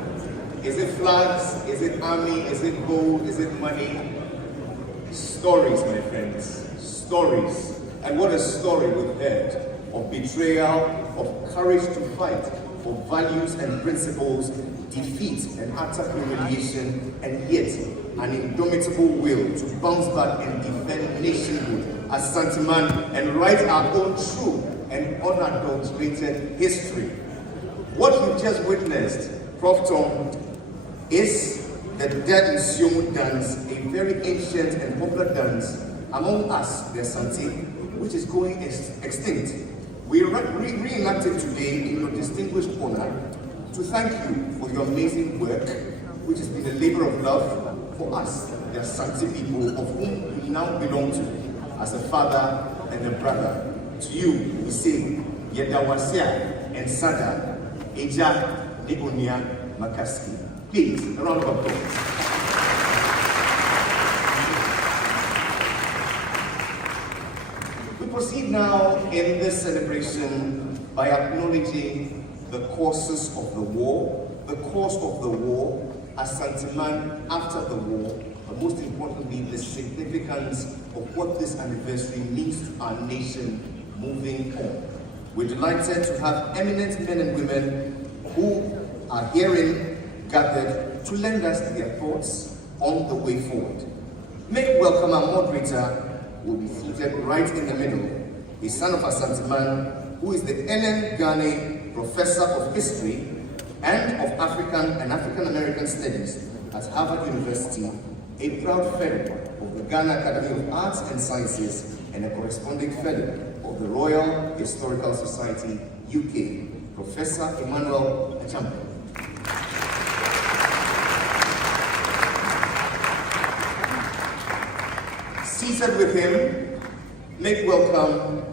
Is it flags? Is it army? Is it gold? Is it money? Stories, my friends. Stories. And what a story we've heard of betrayal, of courage to fight for values and principles, defeat and utter humiliation, and yet an indomitable will to bounce back and defend nationhood as Santiman and write our own true and unadulterated history. What you just witnessed, Prof. Tom, is the Dead Nsiom dance, a very ancient and popular dance among us, the Asante, which is going extinct. We reenacted today in your distinguished honor to thank you for your amazing work, which has been a labor of love for us, the Asante people, of whom you now belong to, as a father and a brother. To you, we say, Yedawasia and Sada, Eja Neonia Makaski. Please, a round of applause. We proceed now in this celebration by acknowledging the causes of the war, the cause of the war, Asantehene after the war, but most importantly, the significance of what this anniversary means to our nation moving on. We're delighted to have eminent men and women who are herein gathered to lend us their thoughts on the way forward. Make welcome our moderator, who will be seated right in the middle, a son of Asantehene, who is the Ellen Gane Professor of History and of African and African American Studies at Harvard University, a proud fellow of the Ghana Academy of Arts and Sciences, and a corresponding fellow of the Royal Historical Society, UK, Professor Emmanuel Achampo. Seated with him, make welcome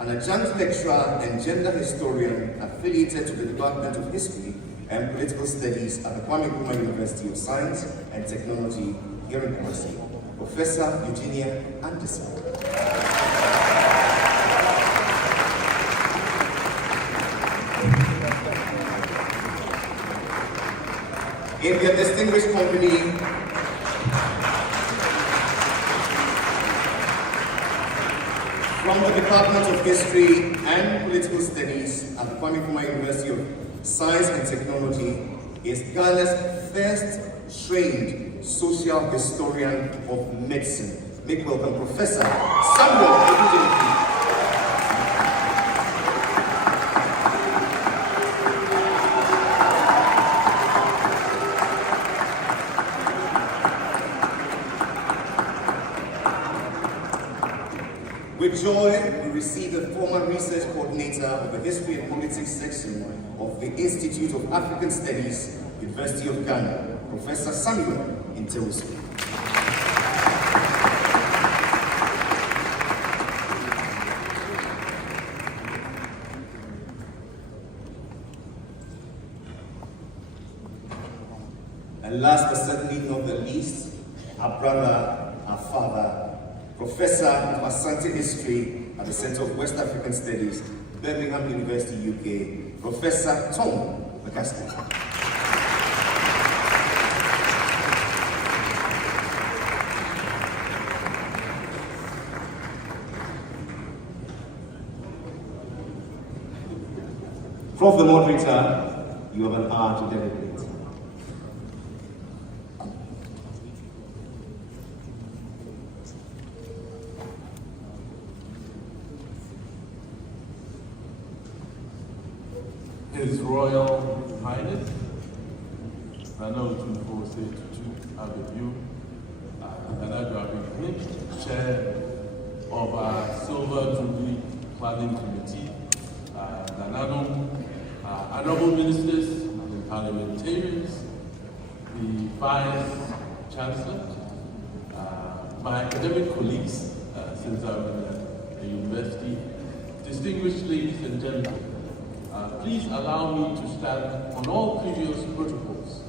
an adjunct lecturer and gender historian affiliated to the Department of History and Political Studies at the Kwame Nkrumah University of Science and Technology here in Kumasi, Professor Eugenia Anderson. In their distinguished company, from the Department of History and Political Studies at the Kwame Nkrumah University of Science and Technology is Ghana's first trained social historian of medicine. Make welcome Professor Samuel. With joy, we receive the former research coordinator of the History and Politics section of the Institute of African Studies, University of Ghana, Professor Samuel Intewusu. And last but certainly not the least, our brother, our father, Professor of Asante History at the Center of West African Studies, Birmingham University, UK, Professor Tom McCaskey. Prof, the moderator, you have an hour to dedicate. His Royal Highness, Rana Otunfo Tutu Abebu, Chair of our Silver Jubilee Planning Committee, honorable ministers and parliamentarians, the Vice Chancellor, my academic colleagues since I'm in the university, distinguished ladies and gentlemen. Please allow me to stand on all previous protocols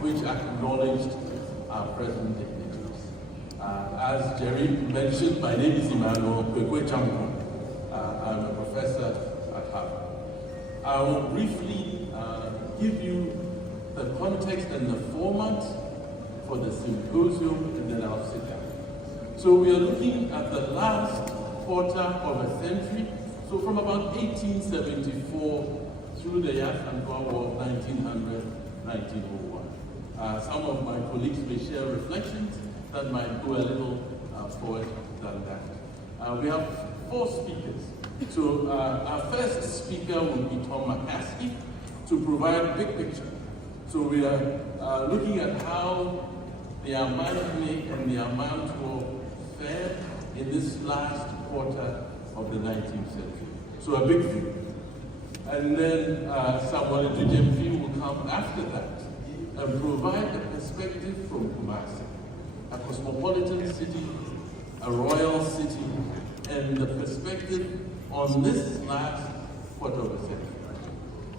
which acknowledged our present dignitaries. As Jerry mentioned, my name is Emmanuel Achampo. I'm a professor at Harvard. I will briefly give you the context and the format for the symposium, and then I'll sit down. So we are looking at the last quarter of a century, so from about 1874 through the Asantehene War of 1900-1901. Some of my colleagues may share reflections that might go a little forward than that. We have 4 speakers. So our first speaker will be Tom McCaskey to provide a big picture. So we are looking at how the Asantehene and the Amantuo fared in this last quarter of the 19th century. So a big view. And then Samuel Ejimfi will come after that and provide a perspective from Kumasi, a cosmopolitan city, a royal city, and the perspective on this last quarter of a century.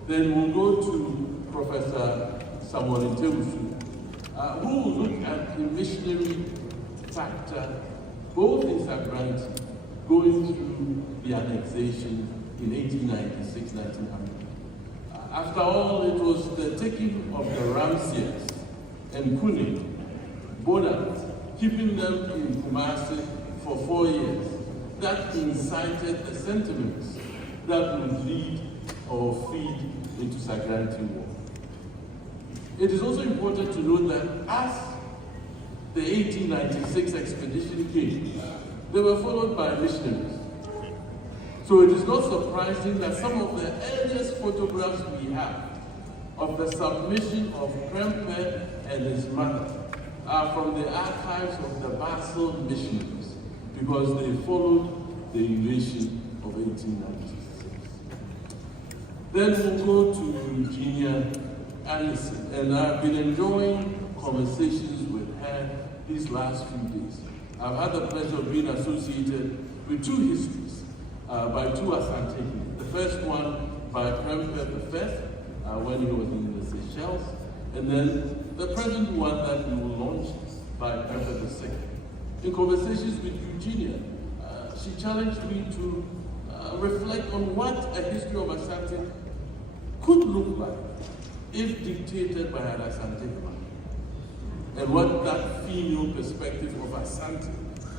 Then we'll go to Professor Samuel Ntewusu, who will look at the missionary factor, both in Sagrenti, going through the annexation in 1896-1900. After all, it was the taking of the Ramsiers and Kune borders, keeping them in Kumasi for 4 years, that incited the sentiments that would lead or feed into Sagrenti War. It is also important to note that as the 1896 expedition came, they were followed by missionaries. So it is not surprising that some of the earliest photographs we have of the submission of Prempeh and his mother are from the archives of the Basel missionaries, because they followed the invasion of 1896. Then we'll go to Eugenia Anderson, and I've been enjoying conversations with her these last few days. I've had the pleasure of being associated with 2 histories by 2 Asantehene. The first one by Prempeh I, when he was in the Seychelles, and then the present one that we will launch by Prempeh II. In conversations with Eugenia, she challenged me to reflect on what a history of Asante could look like if dictated by an Asantehene, and what that female perspective of Asante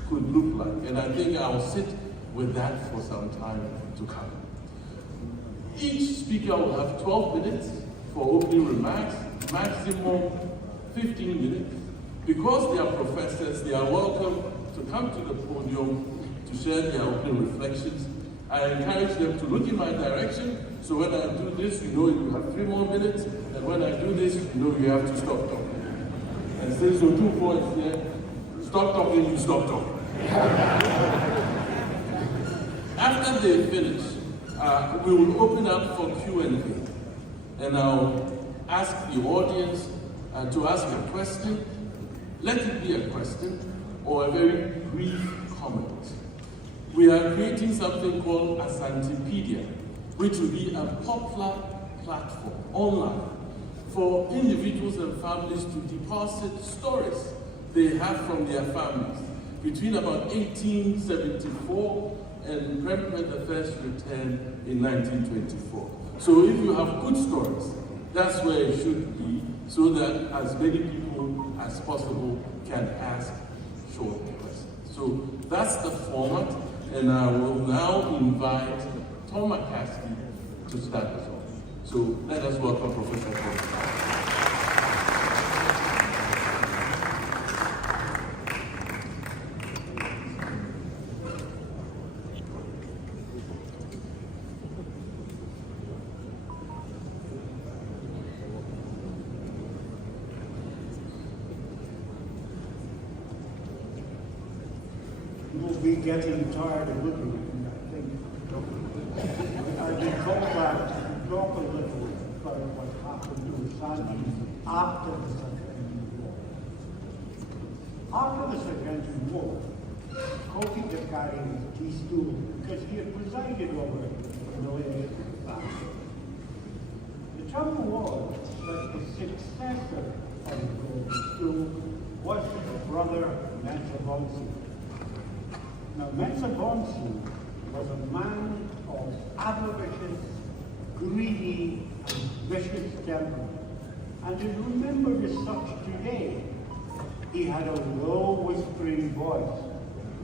could look like. And I think I'll sit with that for some time to come. Each speaker will have 12 minutes for opening remarks, maximum 15 minutes. Because they are professors, they are welcome to come to the podium to share their opening reflections. I encourage them to look in my direction, so when I do this, you know you have 3 more minutes, and when I do this, you know you have to stop talking. And since you're 2 points here, stop talking, you stop talking. After they finish, we will open up for Q&A, and I'll ask the audience to ask a question. Let it be a question or a very brief comment. We are creating something called Asantepedia, which will be a popular platform online for individuals and families to deposit stories they have from their families between about 1874 and Prempeh the first return in 1924. So if you have good stories, that's where it should be, so that as many people as possible can ask short questions. So that's the format, and I will now invite Tom McCaskey to start us off. So let us welcome Professor Tom. You'll be getting tired of looking at me, I think. I've been told that to talk a little about what happened to Asante after the Sagrenti War. After the Sagrenti War, Kofi Dakari was T-stool because he had presided over it in the late fashion. The trouble was that the successor of the T-stool was his brother, Mensa Bonsi. Now, Mensa Bonsi was a man of avaricious greedy, and vicious temper, and is remembered as such today. He had a low, whispering voice,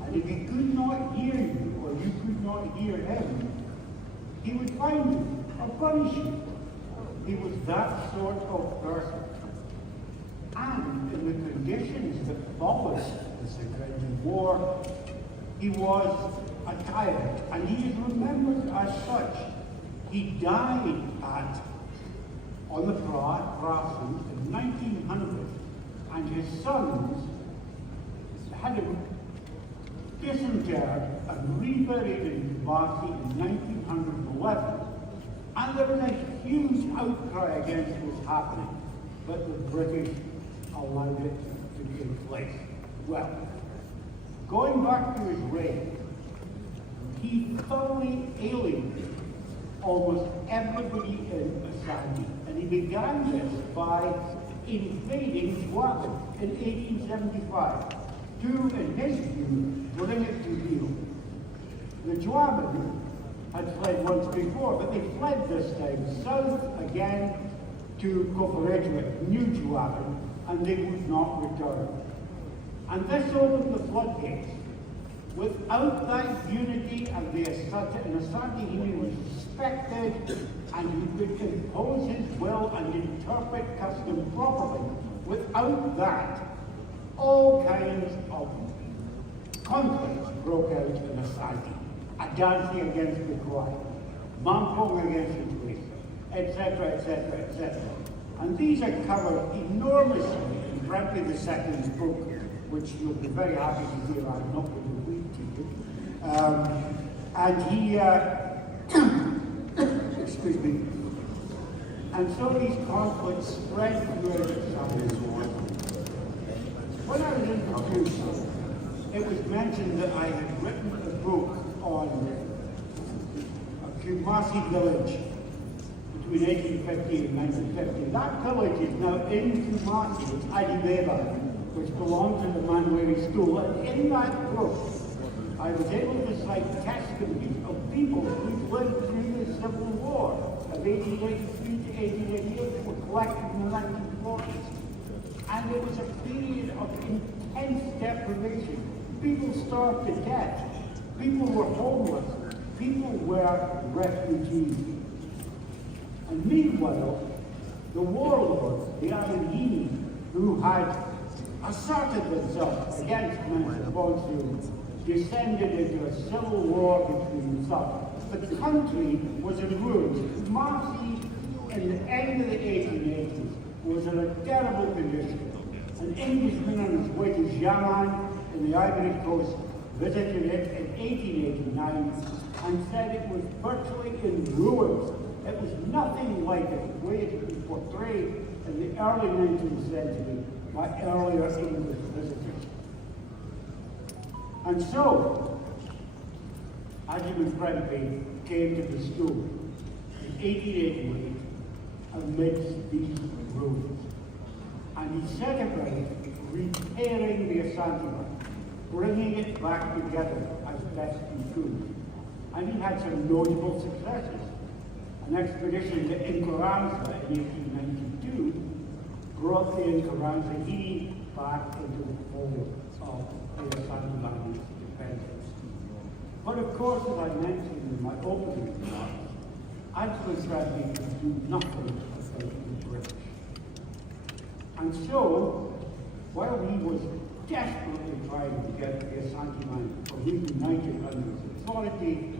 and if he could not hear you, or you could not hear him, he would find you or punish you. He was that sort of person. And in the conditions that followed the Sagrenti War, he was a tyrant, and he is remembered as such. He died on the Grasslands in 1900, and his sons had him disinterred and reburied in Kumasi in 1911. And there was a huge outcry against this happening, but the British allowed it to take place. Well, going back to his reign, he thoroughly alienated almost everybody in Asante, and he began this by invading Juaben in 1875 to, in his view, bring it to heel. The Juaben had fled once before, but they fled this time south again to Koforedjwe, New Juaben, and they would not return. And this opened the floodgates. Without that unity of the Asantehene was respected, and he could impose his will and interpret custom properly. Without that, all kinds of conflicts broke out in Asante. Adansi against the Kwai, Mampong against the Twist, etc., etc., etc. And these are covered enormously in Bradley II's book, which you'll be very happy to hear I'm not going to read to you. And he, excuse me, and so these conflicts spread throughout the Southern War. When I was introduced, it was mentioned that I had written a book on a Kumasi village between 1850 and 1950. That village is now in Kumasi, it's Adibeba, which belonged to the Manweri School. And in that book, I was able to cite testimonies of people who lived through the Civil War of 1883 to 1888 that were collected in the 1940s. And it was a period of intense deprivation. People starved to death. People were homeless. People were refugees. And meanwhile, the warlords, the Asantehene, who had asserted themselves against Minister Bonsu, descended into a civil war between themselves. The country was in ruins. Kumasi, in the end of the 1880s, was in a terrible condition. An Englishman on his way to Jaman in the Ivory Coast visited it in 1889 and said it was virtually in ruins. It was nothing like it, the way it was portrayed in the early 19th century by earlier English visitors. And so, Adjutant Prempeh came to the school in 1888 amidst these ruins. And he set about repairing the Asantehene, bringing it back together as best he could. And he had some notable successes. An expedition to Nkoranza in 1892 brought the Nkoranza back into the fold of the Asantehene defenders. But of course, as I mentioned in my opening remarks, Antoine Bradley could do nothing about the British. And so, while he was desperately trying to get the Asantehene for reunited under his authority,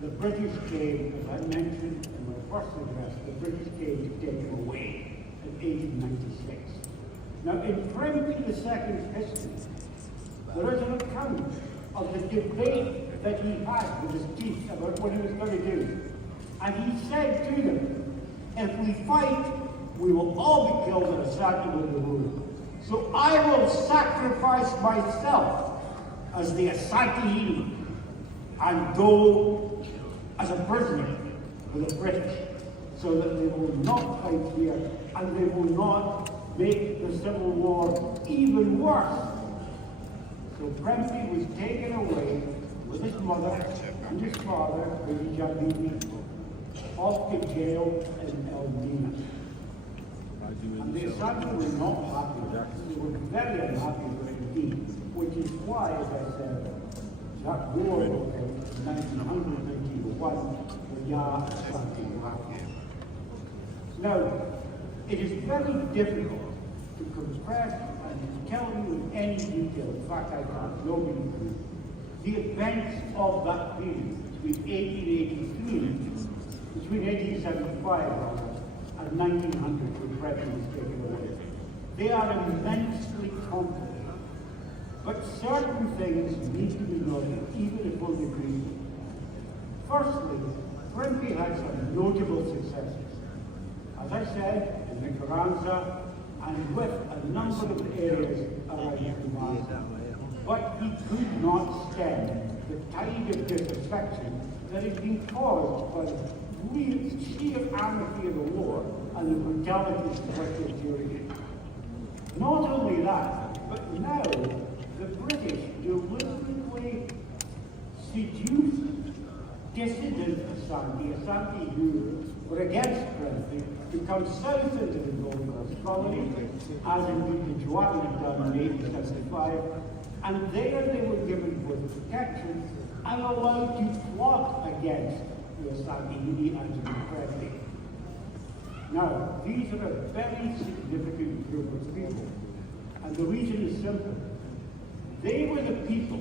the British came, as I mentioned in my first address, the British came to take him away in 1896. Now, in Prempeh II's history, there is an account of the debate that he had with his chiefs about what he was going to do. And he said to them, if we fight, we will all be killed at Asante with the wood. So I will sacrifice myself as the Asantehene and go as a prisoner for the British, so that they will not fight here and they will not make the Civil War even worse. So Prempeh was taken away with his mother and his father, Jabini, off to jail in Elmina. And the Asantehene were not happy. They were very unhappy with it indeed, which is why, as I said, that war in 1991, the Asantehene. Now, it is very difficult to compress and tell you in any detail, in fact I can't, nobody can, the events of that period between 1875 and 1900 when Britain was taken away. They are immensely complex, but certain things need to be noted, even if only briefly. Firstly, Britain had some notable successes. As I said, in the Carranza and with a number of areas around Kumasi. But he could not stem the tide of disaffection that had been caused by the sheer anarchy of the war and the brutality inflicted during it. Not only that, but now the British deliberately seduced dissident Asantehene who were against Britain to come south into the Gold Coast colony, as indeed the Juan had done in 1875, and there they were given both protection and allowed to plot against the Asantehene and to be friendly. Now, these are a very significant group of people, and the reason is simple. They were the people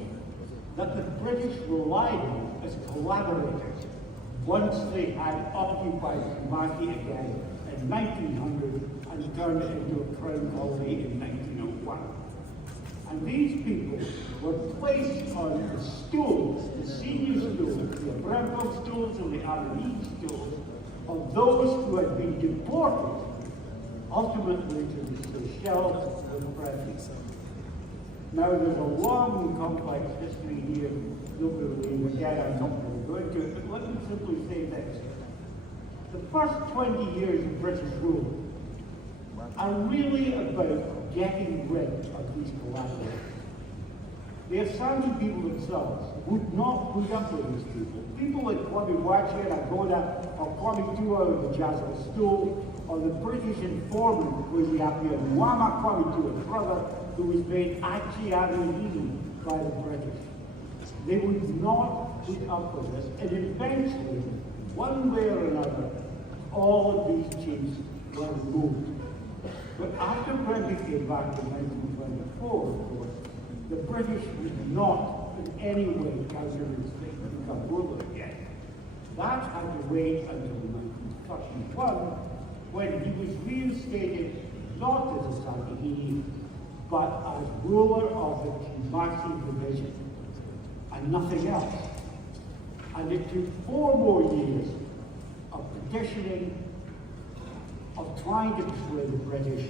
that the British relied on as collaborators once they had occupied Kumasi again in 1900 and turned it into a crown colony in 1901. And these people were placed on the stools, the senior stools, the War&Book stools and the Aberdeen stools of those who had been deported, ultimately to the Seychelles with Britain. Now there's a long and complex history here, again I'm not going to go into it, but let me simply say this. The first 20 years of British rule are really about getting rid of these collaborators. The Asantehene people themselves would not put up with these people. People like Kwame Wachi and Agoda or Kwame Tua of the Jazza Stool or the British informant Kwesi Appiah Nwama Kwame Tua's brother who was made Asantehene by the British. They would not put up with this, and eventually, one way or another, all of these chiefs were removed. But after Britain came back in 1924, of course, the British would not in any way counter-instinct to become ruler again. That had to wait until 1931, when he was reinstated not as Asantehene, but as ruler of the Kumasi division, and nothing else. And it took 4 more years of petitioning, of trying to persuade the British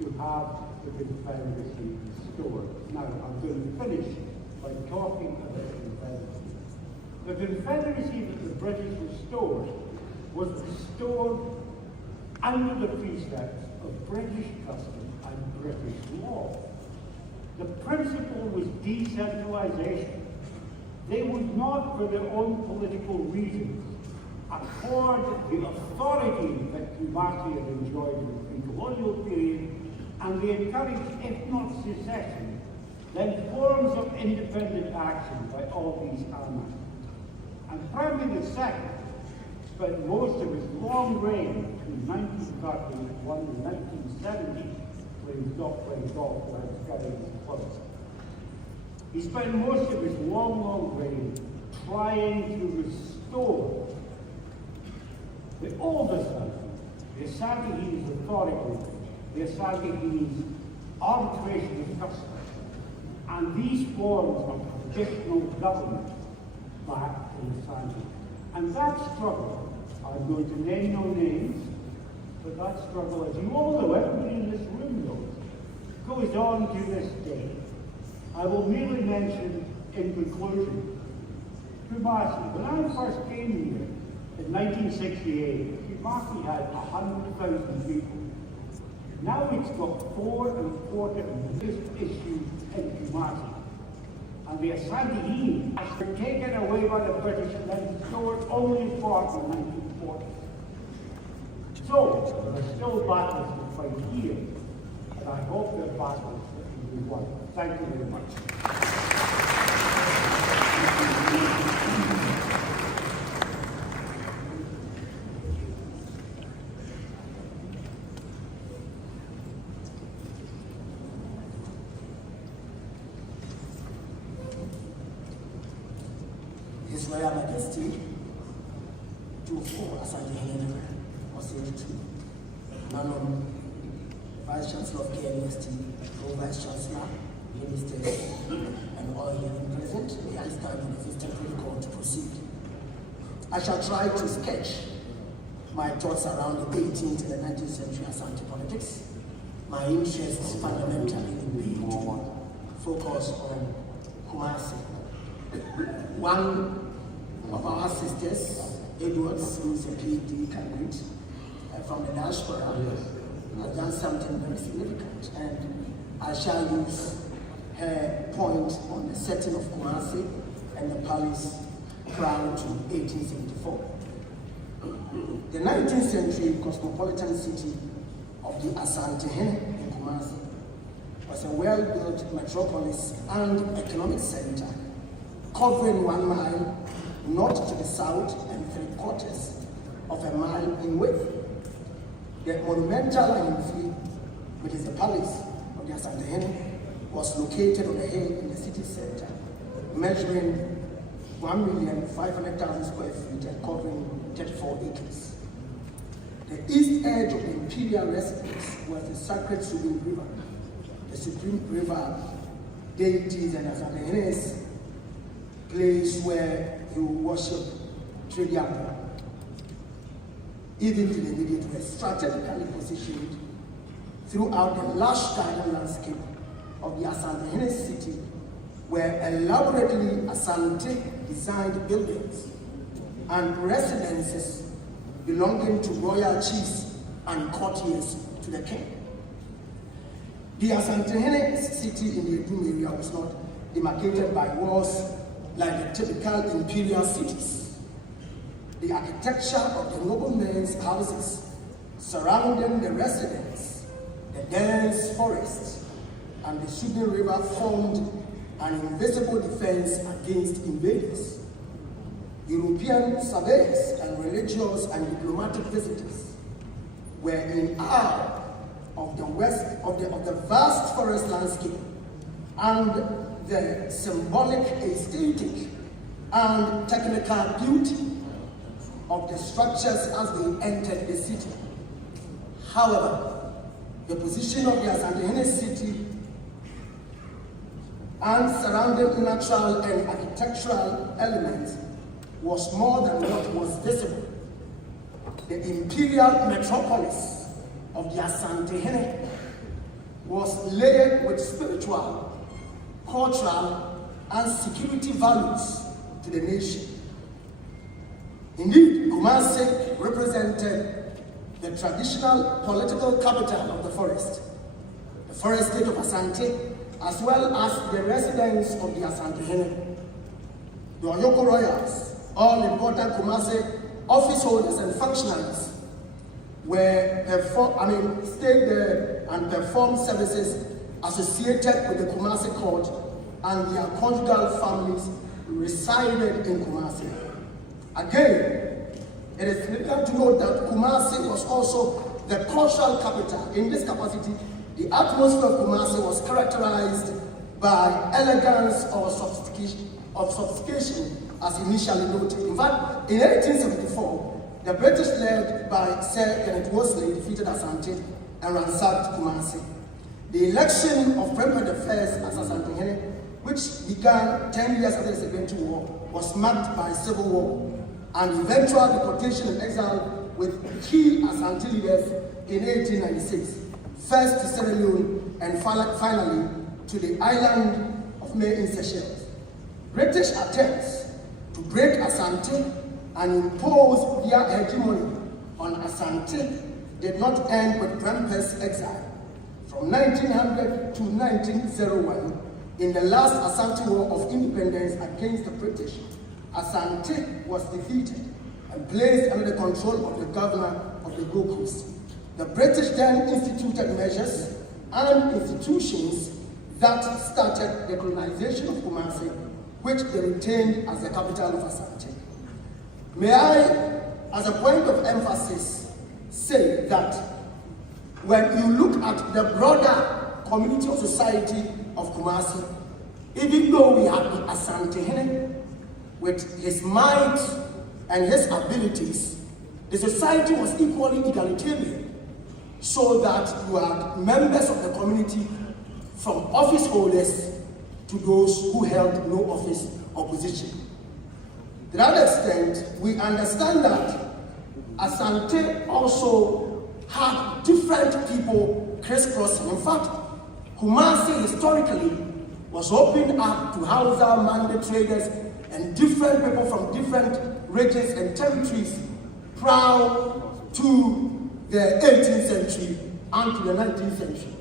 to have the Confederacy restored. Now, I'm going to finish by talking about the Confederacy. The Confederacy that the British restored was restored under the precepts of British custom and British law. The principle was decentralization. They would not, for their own political reasons, accord the authority that Kumasi had enjoyed in the pre-colonial period, and they encouraged, if not secession, then forms of independent action by all these armies. And Prime II spent most of his long reign between 1931 and 1970, when he was not playing golf, when he was carrying his clubs. He spent most of his long reign trying to restore the oldest country, the Asantehene's authority, the Asantehene's arbitration of custom, and these forms of traditional government back in Asantehene. And that struggle, I'm going to name no names, but that struggle, as you all know, everybody in this room knows, goes on to this day. I will merely mention, in conclusion, Kumasi. When I first came here in 1968, Kumasi had 100,000 people. Now it's got 4 1/4 of this issue in Kumasi. and the Asantehene were taken away by the British and then stored only fought in the 1940s. So, there are still battles to fight here, and I hope they're battles that will be won. Thank you very much. His Royal Majesty, Asantehene, was here too. Manon, Vice Chancellor of KNUST, Vice Chancellor, Ministers, and all here present, I stand on the 15th protocol to proceed. I shall try to sketch my thoughts around the 18th and the 19th century Asante politics. My interests fundamentally will be to focus on Kumasi. One of our sisters, Edwards, who is a PhD candidate from the diaspora, has done something very significant, and I shall use her point on the setting of Kumasi and the palace prior to 1874. The 19th century cosmopolitan city of the Asantehene in Kumasi was a well-built metropolis and economic center, covering 1 mile north to the south and 3/4 of a mile in width. The monumental Ayinfi, which is the palace of the Asantehene, was located on a hill in the city center, measuring 1,500,000 square feet and covering 34 acres. The east edge of the imperial residence was the sacred Supreme River, the Supreme River deities and Asantehene's place where he would worship Tridiapo. Even to the immediate west, strategically positioned throughout the lush garden landscape of the Asantehene city, were elaborately Asante-designed buildings and residences belonging to royal chiefs and courtiers to the king. The Asantehene city in the Edum area was not demarcated by walls like the typical imperial cities. The architecture of the noblemen's houses surrounding the residence, the dense forest, and the Sudan River formed an invisible defense against invaders. European surveyors and religious and diplomatic visitors were in awe of the vast forest landscape and the symbolic, aesthetic, and technical beauty of the structures as they entered the city. However, the position of the Asantehene city and surrounding natural and architectural elements was more than what was visible. The imperial metropolis of the Asantehene was layered with spiritual, cultural, and security values to the nation. Indeed, Kumasi represented the traditional political capital of the forest state of Asante, as well as the residence of the Asantehene. The Oyoko Royals, all important Kumasi office holders and functionaries, stayed there and performed services associated with the Kumasi court, and their conjugal families resided in Kumasi. Again, it is significant to note that Kumasi was also the cultural capital. In this capacity, the atmosphere of Kumasi was characterized by elegance or sophistication, as initially noted. In fact, in 1874, the British, led by Sir Kenneth Wolseley, defeated Asante and ransacked Kumasi. The election of Prempeh I as Asantehene, which began 10 years after the Sagrenti War, was marked by civil war and eventual deportation and exile with key Asante leaders in 1896, first to Sierra Leone and finally to the island of May in Seychelles. British attempts to break Asante and impose their hegemony on Asante did not end with Prempeh's exile. From 1900 to 1901, In the last Asante War of Independence against the British, Asante was defeated and placed under the control of the governor of the Gold Coast. The British then instituted measures and institutions that started the colonization of Kumasi, which they retained as the capital of Asante. May I, as a point of emphasis, say that when you look at the broader community of society of Kumasi, even though we have the Asantehene with his might and his abilities, the society was equally egalitarian, so that you had members of the community from office holders to those who held no office or position. To that extent, we understand that Asante also had different people crisscrossing. In fact, Kumasi historically was opened up to Hausa, Mande traders, and different people from different regions and territories prior to the 18th century and to the 19th century.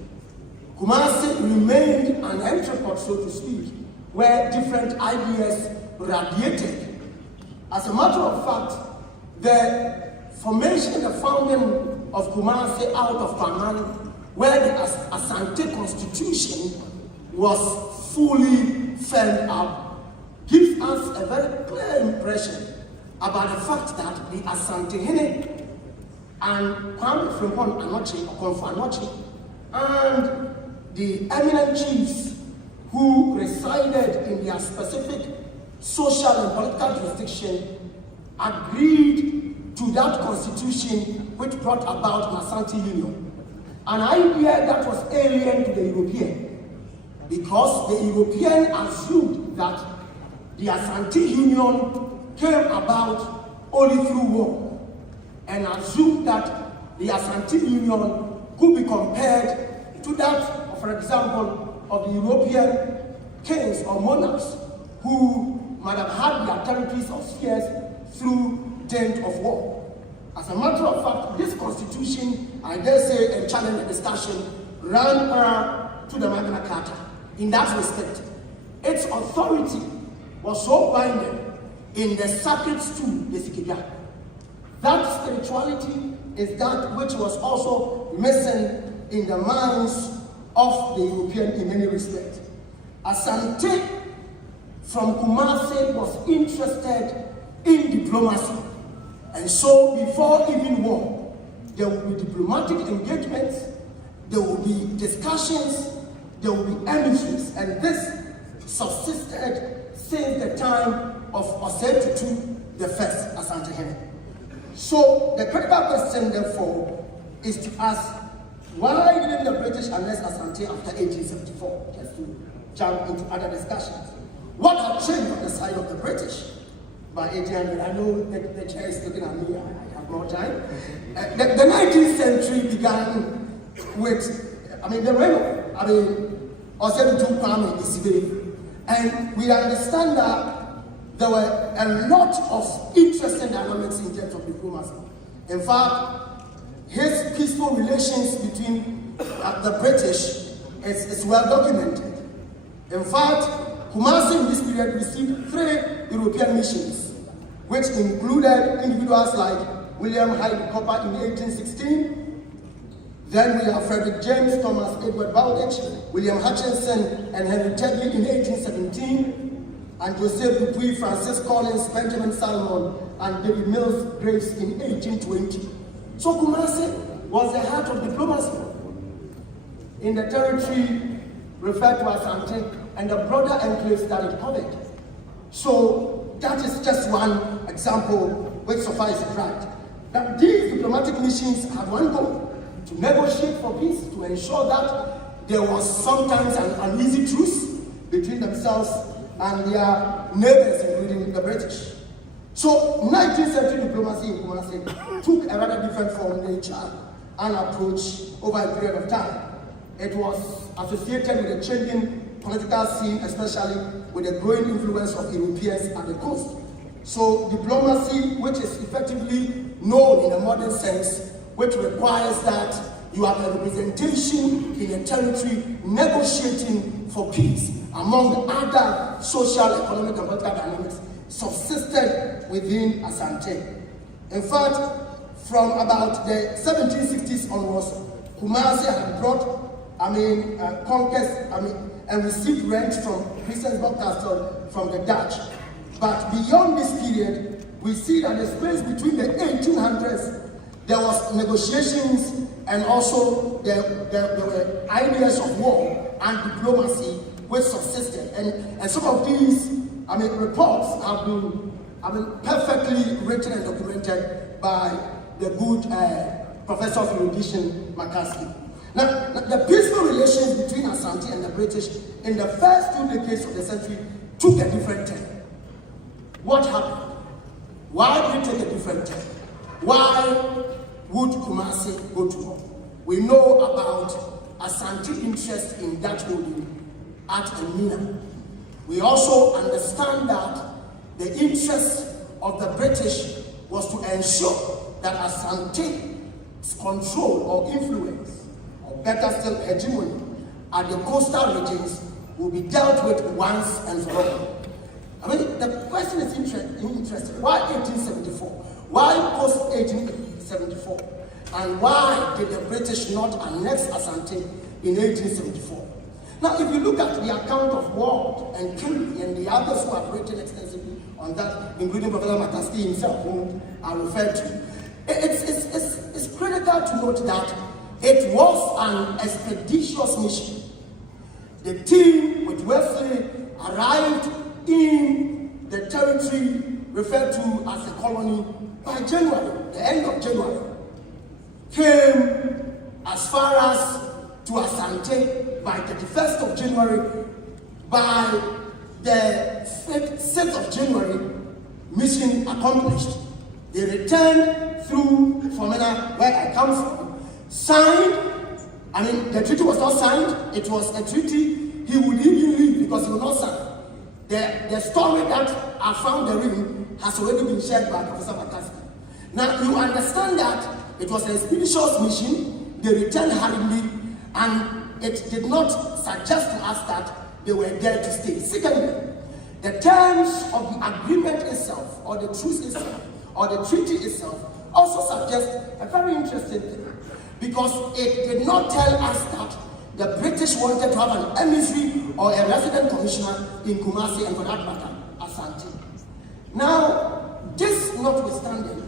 Kumasi remained an entrepot, so to speak, where different ideas radiated. As a matter of fact, the formation, the founding of Kumasi out of Paman, where the Asante Constitution was fully firmed up, gives us a very clear impression about the fact that the Asantehene and Kwame Frimpong Anoche, or Konfo Anoche, and the eminent chiefs who resided in their specific social and political jurisdiction agreed to that constitution which brought about an Asante Union. An idea that was alien to the European, because the European assumed that the Asante Union came about only through war, and assumed that the Asante Union could be compared to that, for example, of the European kings or monarchs who might have had their territories or spheres through dint of war. As a matter of fact, this constitution, I dare say, and challenge the discussion, ran to the Magna Carta. In that respect, its authority was so binding in the sacred stool, the Sikija. That spirituality is that which was also missing in the minds of the European in many respects. Asante from Kumasi was interested in diplomacy. And so before even war, there will be diplomatic engagements, there will be discussions, there will be emissaries, and this subsisted since the time of Osetutu the First, Asantehene. So the critical question, therefore, is to ask, why didn't the British arrest Asante after 1874? Just to jump into other discussions. What had changed on the side of the British by 1800? I know the chair is looking at me, I have more time. The 19th century began with, the reign of, Osetutu Kwame Isibiri. And we understand that there were a lot of interesting dynamics in terms of diplomacy. In fact, his peaceful relations between the British is well documented. In fact, Kumasi in this period received 3 European missions, which included individuals like William Hyde Copper in 1816. Then we have Frederick James, Thomas Edward Bowditch, William Hutchinson, and Henry Tetley in 1817, and Joseph Dupuy, Francis Collins, Benjamin Salmon, and David Mills Graves in 1820. So Kumasi was the heart of diplomacy in the territory referred to as Asante and the broader enclaves that it covered. So that is just one example which suffices right. That these diplomatic missions had one goal: to negotiate for peace, to ensure that there was sometimes an uneasy truce between themselves and their neighbors, including the British. So 19th century diplomacy in Kumasi took a rather different form, nature, and approach over a period of time. It was associated with a changing political scene, especially with the growing influence of Europeans at the coast. So diplomacy, which is effectively known in a modern sense, which requires that you have a representation in a territory negotiating for peace, among other social, economic, and political dynamics, subsisted within Asante. In fact, from about the 1760s onwards, Kumasi had brought, conquest, and received rent from Christiansborg Castle from the Dutch. But beyond this period, we see that the space between the 1800s, there was negotiations, and also there were ideas of war and diplomacy which subsisted. And some of these, reports have been perfectly written and documented by the good professor of erudition, McCaskey. Now, the peaceful relations between Asante and the British in the first 2 decades of the century took a different turn. What happened? Why did it take a different turn? Why would Kumasi go to war? We know about Asante interest in Dutch holding at Elmina. We also understand that the interest of the British was to ensure that Asante's control or influence, or better still hegemony, at the coastal regions will be dealt with once and for all. The question is interesting. Why 1874? Why post-1874? And why did the British not annex Asante in 1874? Now, if you look at the account of Ward and Kinley and the others who have written extensively on that, including Professor McCaskey himself, whom I referred to, it's critical to note that it was an expeditious mission. The team with Wesley arrived in the territory referred to as a colony by January, the end of January. Came as far as to Asante by the 31st of January. By the 6th of January, mission accomplished. They returned through Formena, where I come from, signed. The treaty was not signed. It was a treaty he would even leave because he would not sign. The story that I found therein has already been shared by Professor McCaskey. Now, you understand that it was an expeditious mission. They returned hurriedly, and it did not suggest to us that they were there to stay. Secondly, the terms of the agreement itself, or the truce itself, or the treaty itself, also suggest a very interesting thing, because it did not tell us that the British wanted to have an emissary or a resident commissioner in Kumasi, and for that matter, Asante. Now, this notwithstanding,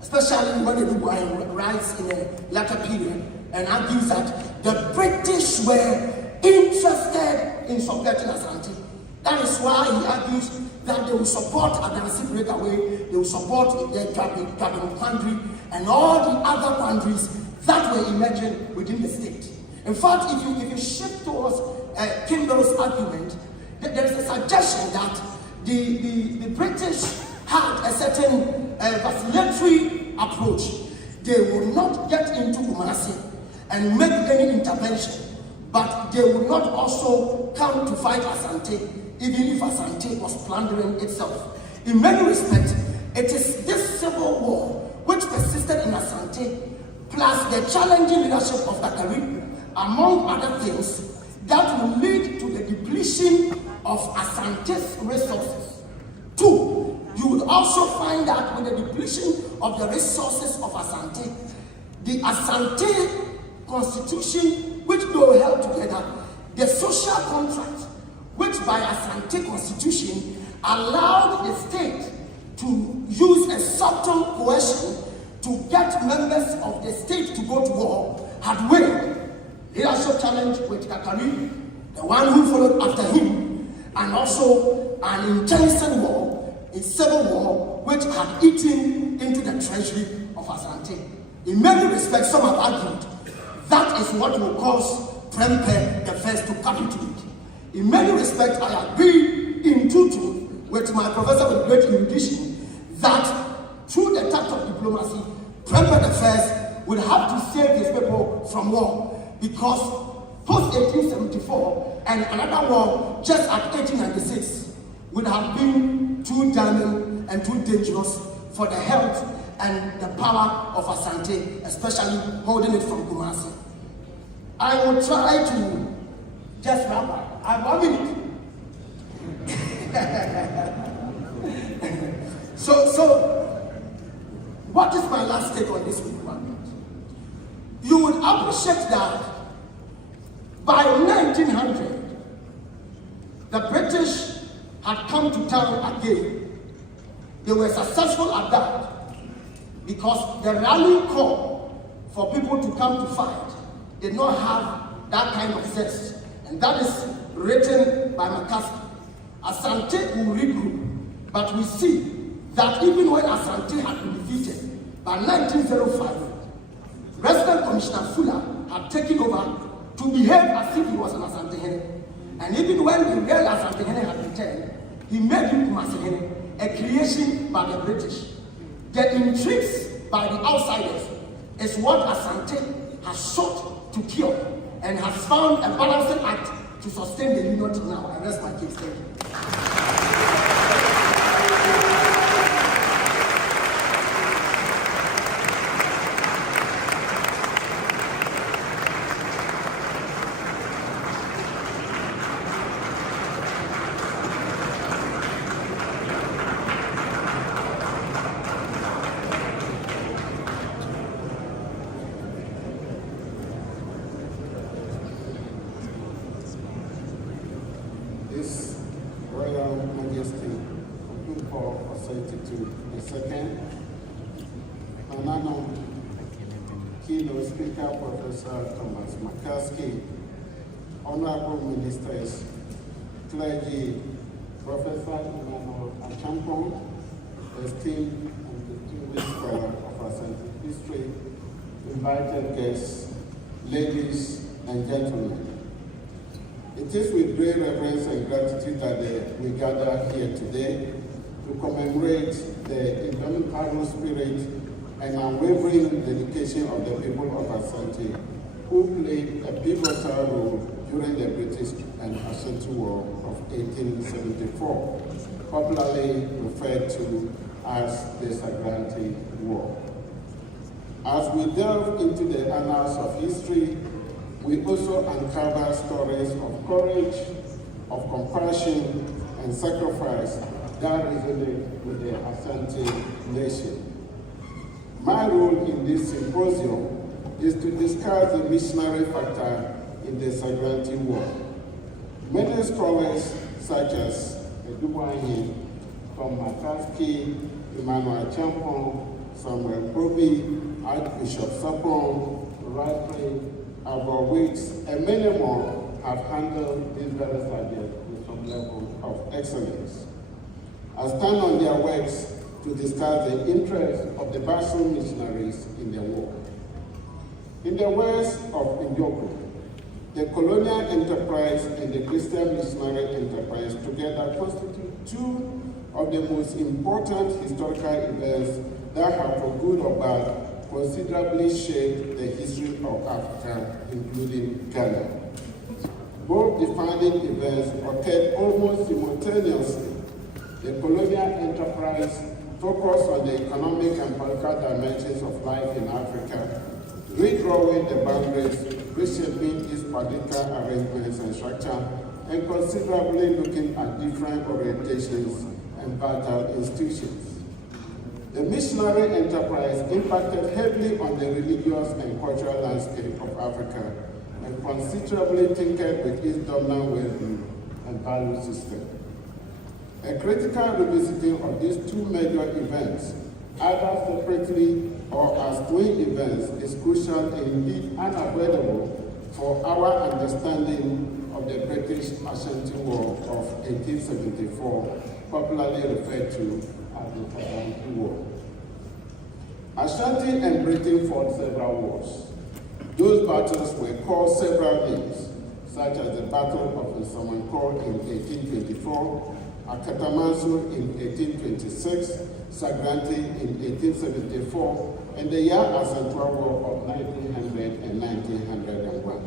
especially when the Dubois writes in a later period and argues that the British were interested in subjecting Asante. That is why he argues that they will support Adansi breakaway, they will support the Gabon country, and all the other countries that were emerging within the state. In fact, if you shift towards Kimball's argument, there is a suggestion that the British had a certain vacillatory approach. They will not get into Kumasi and make any intervention, but they will not also come to fight Asante, even if Asante was plundering itself. In many respects, it is this civil war which persisted in Asante, plus the challenging leadership of Takari, among other things, that will lead to the depletion of Asante's resources. Two, you would also find that with the depletion of the resources of Asante, the Asante constitution, which they were held together, the social contract, which by Asante constitution allowed the state to use a subtle coercion to get members of the state to go to war, had waned. Leadership challenge with Kakari, the one who followed after him, and also an intense war, a civil war, which had eaten into the treasury of Asante. In many respects, some have argued that is what will cause Prempeh the First to capitulate. In many respects, I agree in tutu with my professor with great erudition that through the tact of diplomacy, Prempeh the First would have to save his people from war, because post-1874 and another war just at 1896 would have been too damning and too dangerous for the health and the power of Asante, especially holding it from Kumasi. I will try to just wrap up. I have 1 minute. So, what is my last take on this week? You would appreciate that by 1900, the British had come to town again. They were successful at that because the rallying call for people to come to fight did not have that kind of zest. And that is written by McCarthy. Asante will regroup, but we see that even when Asante had been defeated, by 1905, President Commissioner Fuller had taken over to behave as if he was an Asantehene. And even when the real Asantehene had returned, he made him Asantehene, a creation by the British. The intrigues by the outsiders is what Asante has sought to cure and has found a balancing act to sustain the union till now. I rest my case. Thank you. His Royal Majesty Paul Asantehene II, Manano Keynote Speaker Professor Thomas McCaskey, Honorable Ministers, Clergy, Professor Emmanuel Achampong, esteemed and distinguished scholar of Asante history, invited guests, ladies and gentlemen. It is with great reverence and gratitude that we gather here today to commemorate the indomitable spirit and unwavering dedication of the people of Asante, who played a pivotal role during the British and Ashanti War of 1874, popularly referred to as the Sagrenti War. As we delve into the annals of history, we also uncover stories of courage, of compassion, and sacrifice that resonate with the Asante nation. My role in this symposium is to discuss the missionary factor in the Sagrenti War. Many scholars such as Edubuanyi, Tom McCaskey, Emmanuel Achampong, Samuel Proby, Archbishop Sapong, Radcliffe, Abel Weeks, and many more have handled this very subject with some level of excellence. I stand on their works to discuss the interest of the Basel missionaries in the war. In the words of Njoku, the colonial enterprise and the Christian missionary enterprise together constitute two of the most important historical events that have, for good or bad, considerably shaped the history of Africa, including Ghana. Both defining events occurred almost simultaneously. The colonial enterprise focused on the economic and political dimensions of life in Africa, redrawing the boundaries, reshaping its political arrangements and structure, and considerably looking at different orientations and vital institutions. The missionary enterprise impacted heavily on the religious and cultural landscape of Africa and considerably tinkered with its dominant worldview and value system. A critical revisiting of these two major events, either separately or as twin events, is crucial and indeed unavoidable for our understanding of the British Ashanti War of 1874, popularly referred to as the Sagrenti War. Ashanti and Britain fought several wars. Those battles were called several names, such as the Battle of the Samankor in 1824, Akatamanso in 1826, Sagrenti in 1874, and the Asantehene War of 1900 and 1901.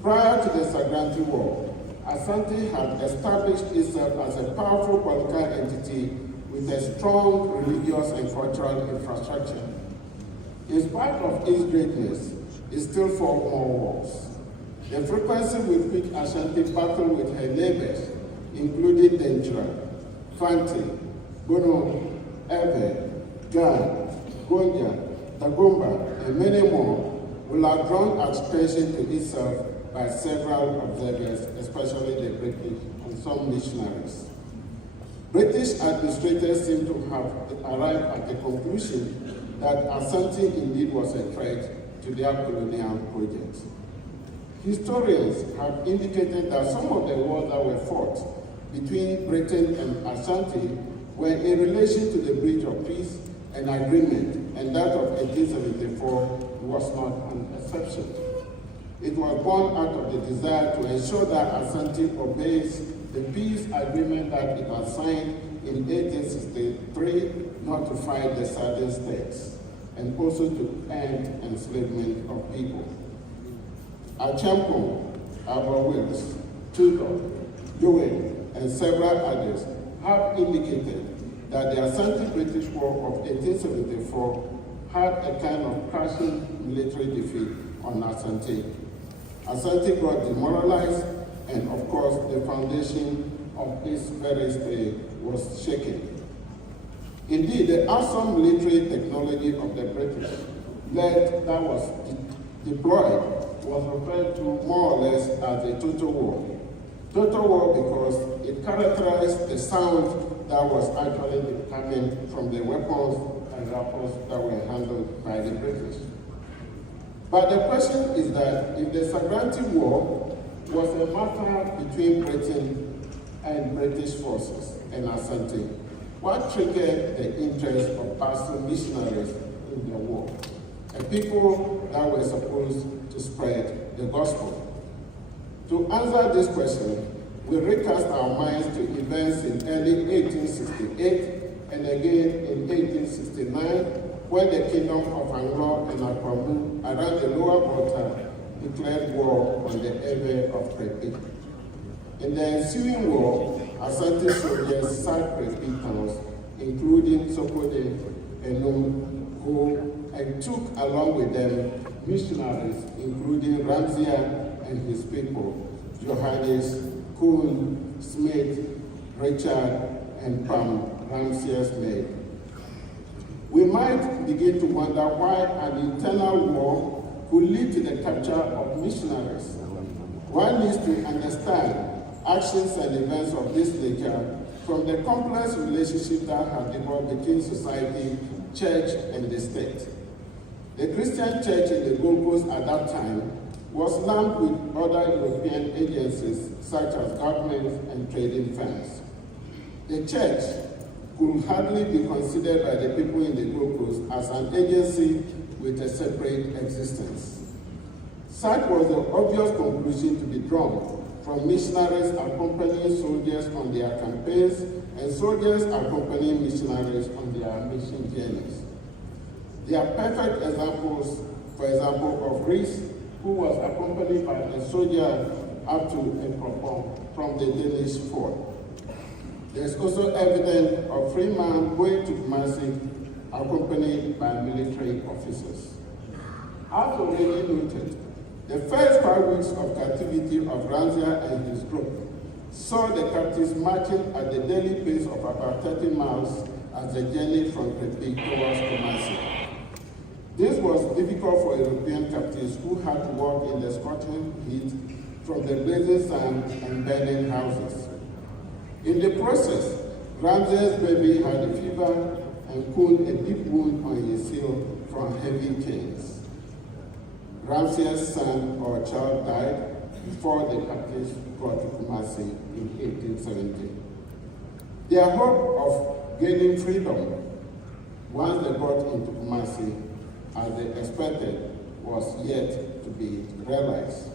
Prior to the Sagrenti War, Asante had established itself as a powerful political entity with a strong religious and cultural infrastructure. In spite of its greatness, is still 4 more wars. The frequency with which Ashanti battled with her neighbors, including Dentra, Fanti, Bono, Ebe, Gan, Gonja, Dagomba, and many more, will have drawn attention to itself by several observers, especially the British and some missionaries. British administrators seem to have arrived at the conclusion that Asante indeed was a threat to their colonial project. Historians have indicated that some of the wars that were fought between Britain and Asante were in relation to the breach of peace and agreement, and that of 1874 was not an exception. It was born out of the desire to ensure that Asante obeys the peace agreement that it had signed in 1863 not to fight the Southern states, and also to end enslavement of people. Achampong, Abba Wilkes, Tudor, Joel, and several others have indicated that the Asante British War of 1874 had a kind of crushing military defeat on Asante. Asante got demoralized, and of course the foundation of its very state was shaken. Indeed, the awesome military technology of the British that was deployed was referred to more or less as a total war. Total war because it characterized the sound that was actually coming from the weapons and rifles that were handled by the British. But the question is that if the Sagrenti War was a matter between Britain and British forces and Asante, what triggered the interest of pastoral missionaries in the war, and people that were supposed to spread the gospel? To answer this question, we recast our minds to events in early 1868 and again in 1869, when the kingdom of Anglo and Akwamu around the lower Volta declared war on the area of Crepi. In the ensuing war, Asante soldiers sacked Crepi towns, including Sokode, Enum, Ho, and took along with them missionaries, including Ramsey and his people, Johannes, Kuhn, Smith, Richard, and Pam, Ramsey's maid. We might begin to wonder why an internal war could lead to the capture of missionaries. One needs to understand actions and events of this nature from the complex relationship that has developed between society, church, and the state. The Christian church in the Gold Coast at that time was lumped with other European agencies such as governments and trading firms. The church could hardly be considered by the people in the Gold Coast as an agency with a separate existence. Such was the obvious conclusion to be drawn from missionaries accompanying soldiers on their campaigns and soldiers accompanying missionaries on their mission journeys. There are perfect examples, for example, of Rees, who was accompanied by a soldier up to Ekropong from the Danish fort. There's also evidence of free man going to Kumasi accompanied by military officers. As already noted, the first 5 weeks of captivity of Ranzia and his group saw the captives marching at the daily pace of about 30 miles as they journeyed from Crepi towards Kumasi. This was difficult for European captives who had to walk in the scorching heat from the blazing sun and burning houses. In the process, Ramsey's baby had a fever and Kuhn a deep wound on his heel from heavy chains. Ramsey's son or child died before the captives got to Kumasi in 1870. Their hope of gaining freedom once they got into Kumasi, as they expected, was yet to be realized.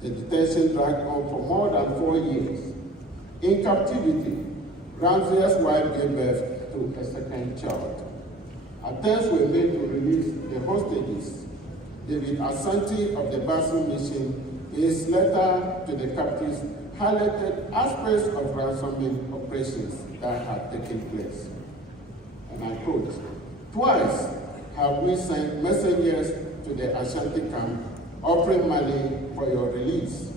The detention dragged on for more than 4 years. In captivity, Ramsey's wife gave birth to a second child. Attempts were made to release the hostages. David Asante of the Basin Mission, in his letter to the captives, highlighted aspects of ransoming operations that had taken place. And I quote, "Twice have we sent messengers to to the Ashanti camp, offering money for your release,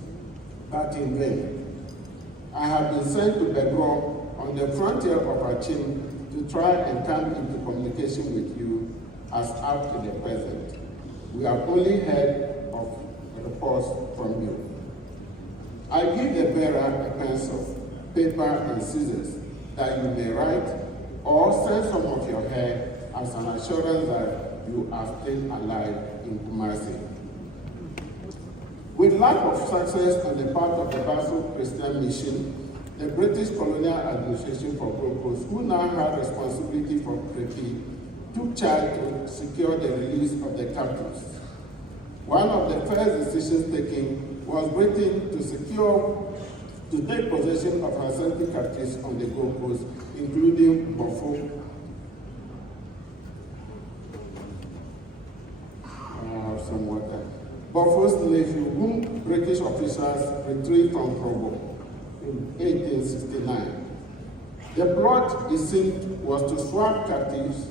but in vain. I have been sent to Begro on the frontier of Achim to try and come into communication with you as up to the present. We have only heard of reports from you. I give the bearer a pencil, paper, and scissors that you may write or send some of your hair as an assurance that you are still alive in Kumasi. With lack of success on the part of the Basel Christian Mission, the British Colonial Administration for Brokos, who now had responsibility for Kreti, took charge to secure the release of the captives. One of the first decisions taken was Britain to take possession of Asante captives on the Gold Coast, including Bofo. I have some water. Bofo's nephew, whom British officers retrieved from Provo in 1869. The plot, it seemed, was to swap captives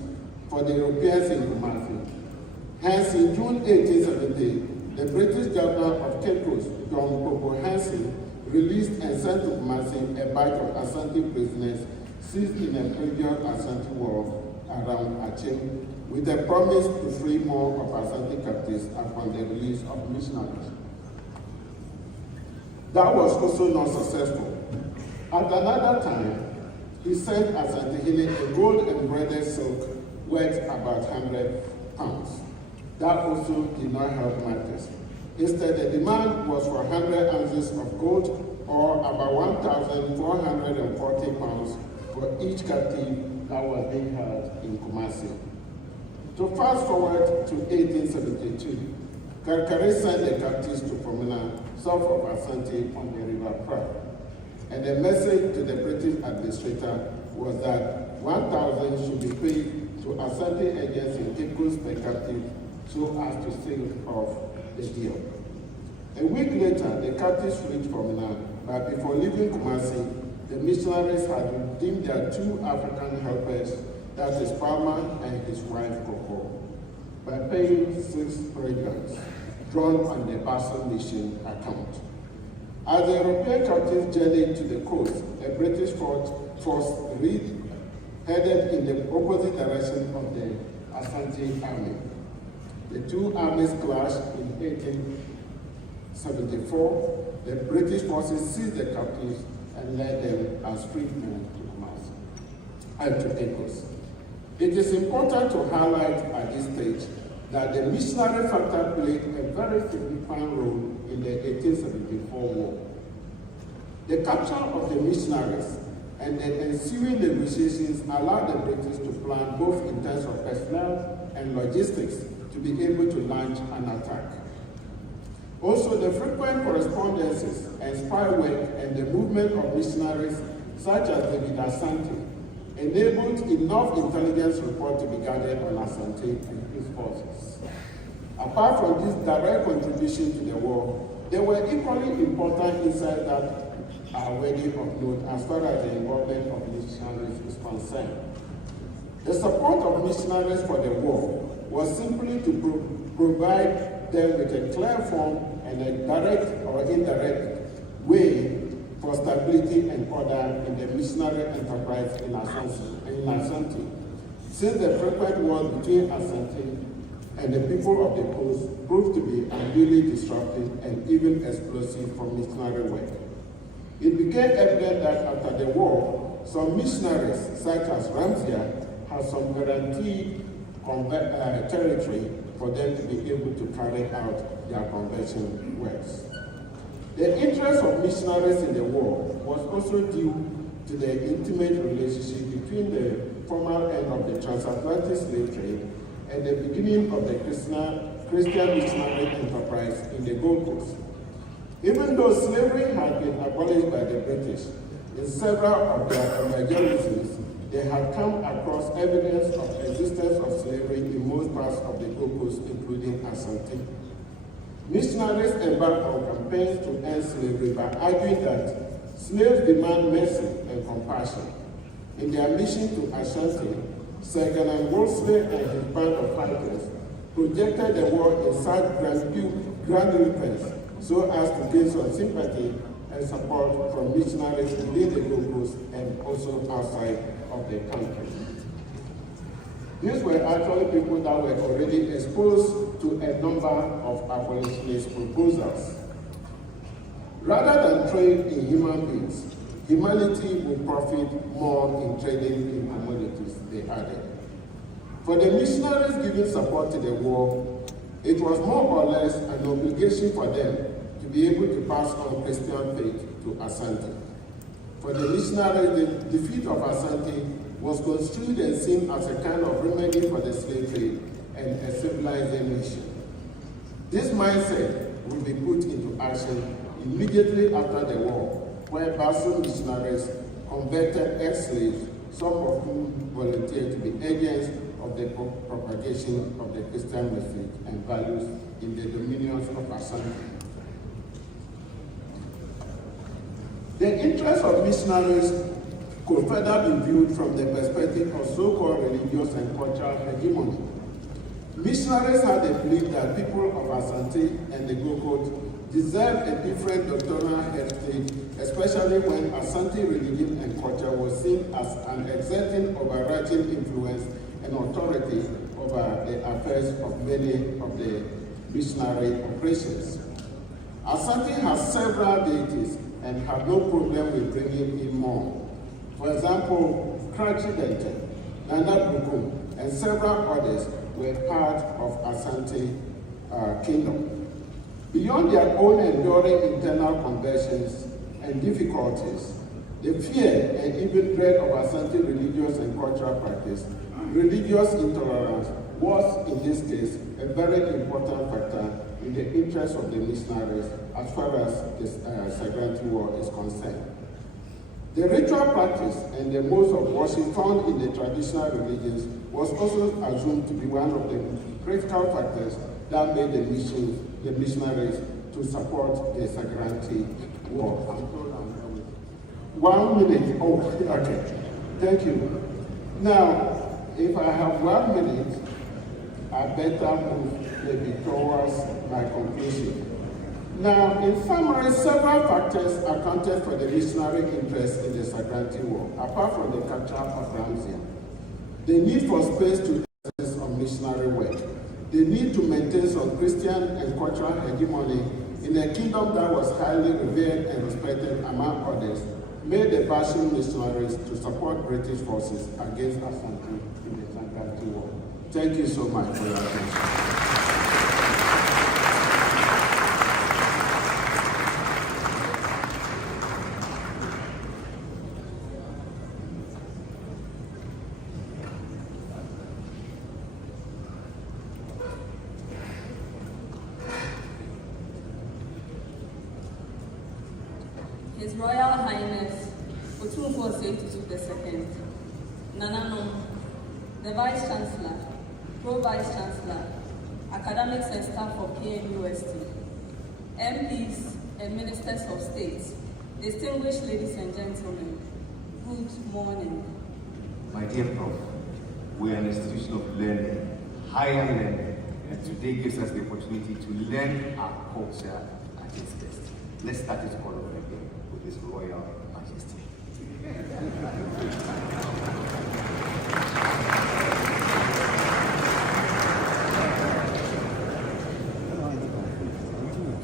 for the Europeans in Kumasi. Hence, in June 1870, the British governor of Cape Coast, John Popo Hansen, released and sent to Kumasi a batch of Asante prisoners seized in a previous Asante war around Achim, with a promise to free more of Asante captives upon the release of missionaries. That was also not successful. At another time, he sent Asantehene a gold embroidered silk worth about 100 pounds. That also did not help matters. Instead, the demand was for 100 ounces of gold, or about 1,440 pounds for each captive that was being held in Kumasi. To fast forward to 1872, Karkare sent the captives to Pomina, south of Asante on the River Prague. And the message to the British administrator was that 1,000 should be paid to Asante agents in Cape Coast per captive so as to seal off the deal. A week later, the captives reached Pomina, but before leaving Kumasi, the missionaries had redeemed their 2 African helpers, that is Palmer and his wife Coco, by paying 6 fragments drawn on the Basel Mission account. As the European captives journeyed to the coast, a British force headed in the opposite direction of the Asante army. The 2 armies clashed in 1874. The British forces seized the captives and led them as freedmen to Kumasi and to Ecos. It is important to highlight at this stage that the missionary factor played a very significant role in the 1874 war. The capture of the missionaries and the ensuing negotiations allowed the British to plan both in terms of personnel and logistics to be able to launch an attack. Also, the frequent correspondences and spy work and the movement of missionaries such as David Asante enabled enough intelligence report to be gathered on Asante and his forces. Apart from this direct contribution to the war, there were equally important insights that are worthy of note as far as the involvement of missionaries is concerned. The support of missionaries for the war was simply to provide them with a clear form and a direct or indirect way for stability and order in the missionary enterprise in Asante. Since the frequent wars between Asante and the people of the coast proved to be unduly disruptive and even explosive for missionary work. It became evident that after the war, some missionaries, such as Ramsey, had some guaranteed territory for them to be able to carry out their conversion works. The interest of missionaries in the war was also due to the intimate relationship between the formal end of the transatlantic slave trade and the beginning of the Christian missionary enterprise in the Gold Coast. Even though slavery had been abolished by the British, in several of their evangelisms, they had come across evidence of the existence of slavery in most parts of the Gold Coast, including Asante. Missionaries embarked on campaigns to end slavery by arguing that slaves demand mercy and compassion. In their mission to Ashanti, Sir Wolseley and his band of fighters projected the war in such grandiloquence so as to gain some sympathy and support from missionaries within the locals and also outside of the country. These were actually people that were already exposed to a number of abolitionist proposals. Rather than trade in human beings, humanity will profit more in trading in commodities, they added. For the missionaries giving support to the war, it was more or less an obligation for them to be able to pass on Christian faith to Asante. For the missionaries, the defeat of Asante was construed and seen as a kind of remedy for the slave trade and a civilizing nation. This mindset will be put into action immediately after the war, where Basel missionaries converted ex-slaves, some of whom volunteered to be agents of the propagation of the Christian message and values in the dominions of Asante. The interests of missionaries could further be viewed from the perspective of so-called religious and cultural hegemony. Missionaries had the belief that people of Asante and the Gokot deserved a different doctrinal heritage, especially when Asante religion and culture was seen as an exerting overarching influence and authority over the affairs of many of the missionary operations. Asante has several deities and had no problem with bringing in more. For example, Krachi Dente, Nana Bukum, and several others were part of Asante Kingdom. Beyond their own enduring internal conversions and difficulties, the fear and even dread of Asante religious and cultural practice, religious intolerance was, in this case, a very important factor in the interest of the missionaries as far as the Sagrenti War is concerned. The ritual practice and the modes of worship found in the traditional religions was also assumed to be one of the critical factors that made the missionaries to support the Sagrenti War. 1 minute. Oh, okay. Thank you. Now, if I have 1 minute, I better move maybe towards my conclusion. Now, in summary, several factors accounted for the missionary interest in the Sagrenti War, apart from the capture of Ramzia. The need for space to exercise on missionary work, the need to maintain some Christian and cultural hegemony in a kingdom that was highly revered and respected among others, made the Basel missionaries to support British forces against Asante in the Sagrenti War. Thank you so much for your attention. His Royal Highness Otumfuo Osei-Tutu II, Nananom, the Vice Chancellor, Pro-Vice Chancellor, Academics and Staff of KNUST, MPs and Ministers of State, distinguished ladies and gentlemen, good morning. My dear Prof, we are an institution of learning, higher learning, and today gives us the opportunity to learn our culture at its best. Let's start it all over again with His Royal Majesty.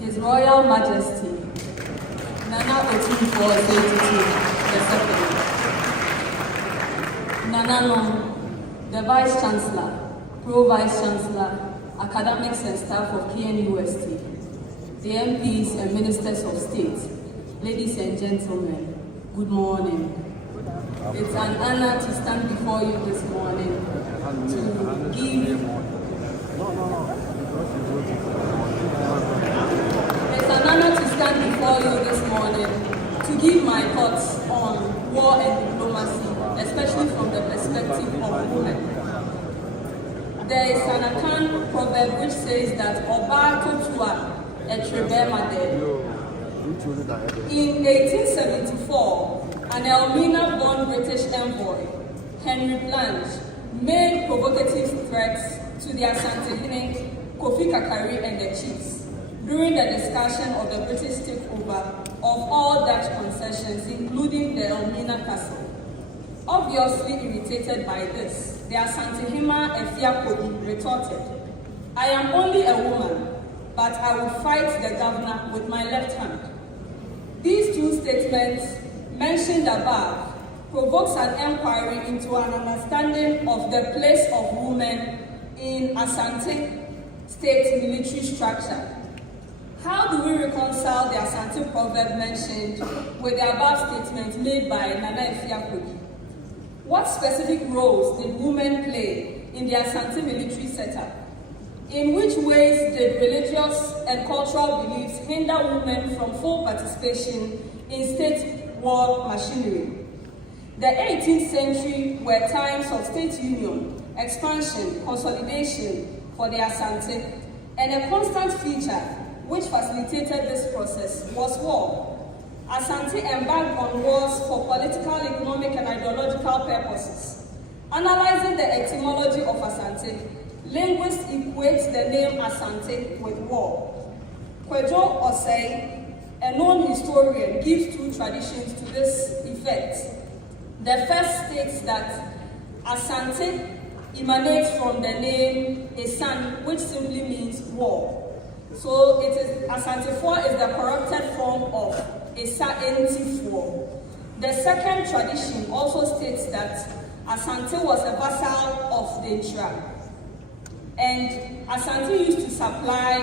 His Royal Majesty, Nana Otumfuo Osei-Tutu II, Nananom, the Vice Chancellor, Pro-Vice Chancellor, Academics and Staff of KNUST, the MPs and Ministers of State, ladies and gentlemen, good morning. It's an honor to stand before you this morning to give my thoughts on war and diplomacy, especially from the perspective of women. There is an Akan proverb which says that Oba Totua Etrebe Made. In 1874, an Elmina-born British envoy, Henry Blanche, made provocative threats to the Asantehene, Kofi Kakari and the chiefs during the discussion of the British takeover of all Dutch concessions, including the Elmina Castle. Obviously irritated by this, the Asantehene Efiapodi retorted, "I am only a woman, but I will fight the governor with my left hand." These two statements mentioned above provokes an inquiry into an understanding of the place of women in Asante state military structure. How do we reconcile the Asante proverb mentioned with the above statement made by Nana Efiapodi? What specific roles did women play in the Asante military setup? In which ways did religious and cultural beliefs hinder women from full participation in state war machinery? The 18th century were times of state union, expansion, consolidation for the Asante, and a constant feature which facilitated this process was war. Asante embarked on wars for political, economic, and ideological purposes. Analyzing the etymology of Asante, linguists equate the name Asante with war. Kwejo Osei, a known historian, gives two traditions to this effect. The first states that Asante emanates from the name Esan, which simply means war. So it is Asantefo is the corrupted form of Esaentifo. The second tradition also states that Asante was a vassal of Dentra, and Asante used to supply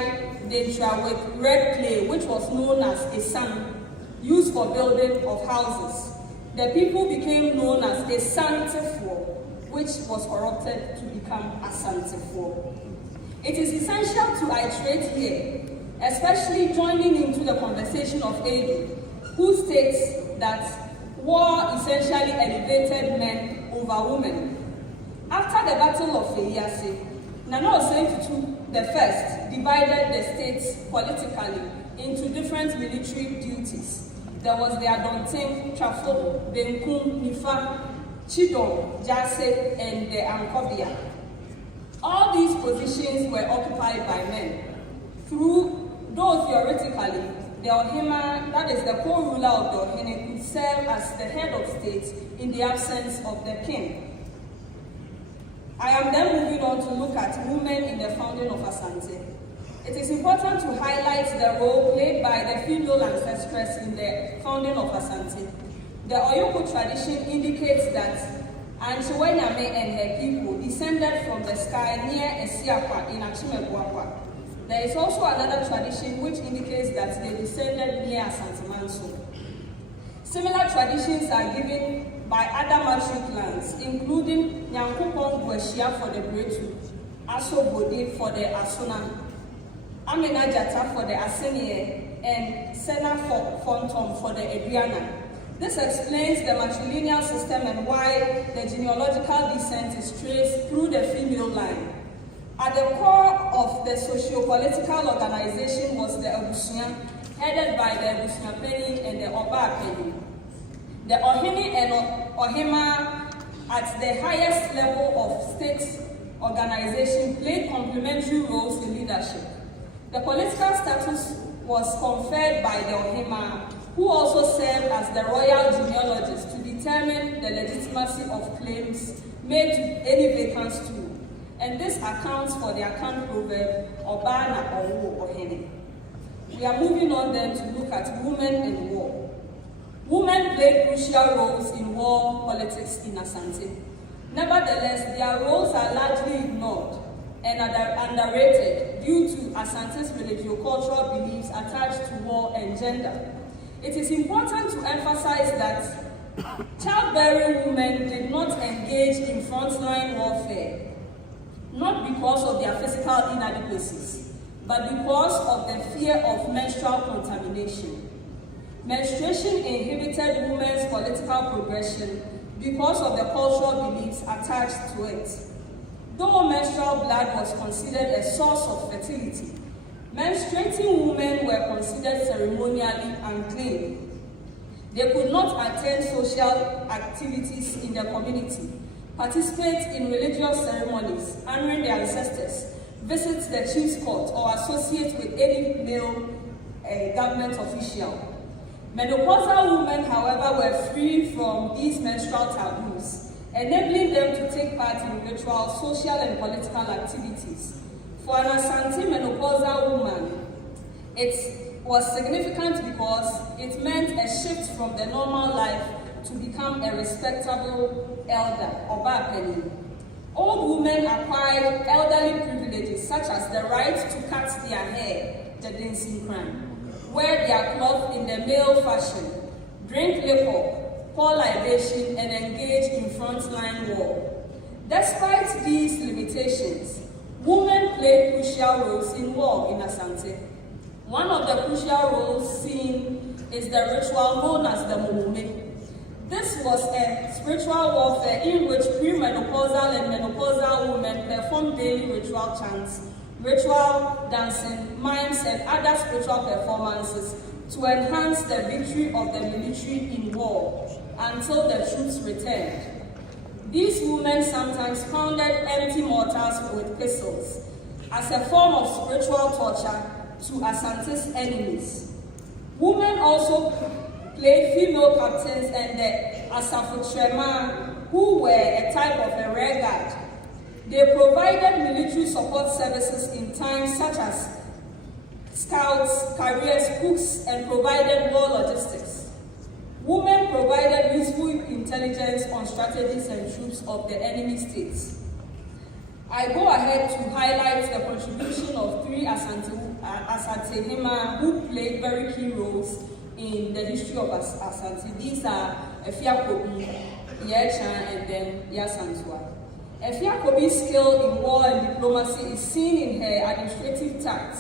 Dentra with red clay, which was known as Esan, used for building of houses. The people became known as Asantefo, which was corrupted to become Asantefo. It is essential to iterate here, especially joining into the conversation of Edu, who states that war essentially elevated men over women. After the Battle of Eyasi, Nana Osentutu I divided the states politically into different military duties. There was the Adontin, Trafo, Benkum, Nifa, Chidon, Jase, and the Ankobia. All these positions were occupied by men. Though theoretically, the Ohima, that is the co-ruler of the Ohene, could serve as the head of state in the absence of the king. I am then moving on to look at women in the founding of Asante. It is important to highlight the role played by the female ancestress in the founding of Asante. The Oyoko tradition indicates that Anchiwenyame and her people descended from the sky near Esiapa in Achimebuapa. There is also another tradition which indicates that they descended near Asantemanso. Similar traditions are given by other Matri clans, including Nyankupon Bueshia for the Bretu, Aso Bode for the Asuna, Amina Jata for the Asenie, and Sena Fontom for the Adriana. This explains the matrilineal system and why the genealogical descent is traced through the female line. At the core of the socio-political organization was the Abusunya, headed by the Abusunya Penny and the Oba Penny. The Ohene and Ohima at the highest level of state organization played complementary roles in leadership. The political status was conferred by the Ohima, who also served as the royal genealogist to determine the legitimacy of claims made to any vacant stool. And this accounts for the account proverb, Obana Owo Ohene. We are moving on then to look at women in war. Women played crucial roles in war politics in Asante. Nevertheless, their roles are largely ignored and underrated due to Asante's religio-cultural beliefs attached to war and gender. It is important to emphasize that childbearing women did not engage in frontline warfare, not because of their physical inadequacies, but because of the fear of menstrual contamination. Menstruation inhibited women's political progression because of the cultural beliefs attached to it. Though menstrual blood was considered a source of fertility, menstruating women were considered ceremonially unclean. They could not attend social activities in the community participate in religious ceremonies, honoring their ancestors, visit the chief's court, or associate with any male government official. Menopausal women, however, were free from these menstrual taboos, enabling them to take part in ritual, social, and political activities. For an Asante menopausal woman, it was significant because it meant a shift from the normal life to become a respectable elder, or bapeni. Old women acquired elderly privileges such as the right to cut their hair, the dancing crown, wear their cloth in the male fashion, drink liquor, pour libation, and engage in frontline war. Despite these limitations, women played crucial roles in war in Asante. One of the crucial roles seen is the ritual known as the Mumume. This was a spiritual warfare in which premenopausal and menopausal women performed daily ritual chants, ritual dancing, mimes, and other spiritual performances to enhance the victory of the military in war until the troops returned. These women sometimes pounded empty mortars with pistols as a form of spiritual torture to Asante's enemies. Women also played female captains and the Asafotrema, who were a type of a rear guard. They provided military support services in times such as scouts, carriers, cooks, and provided war logistics. Women provided useful intelligence on strategies and troops of the enemy states. I go ahead to highlight the contribution of three Asantehene who played very key roles in the history of Asante. These are Efiakobi, Yechan, and then Yasantua. Efiakobi's skill in war and diplomacy is seen in her administrative tact,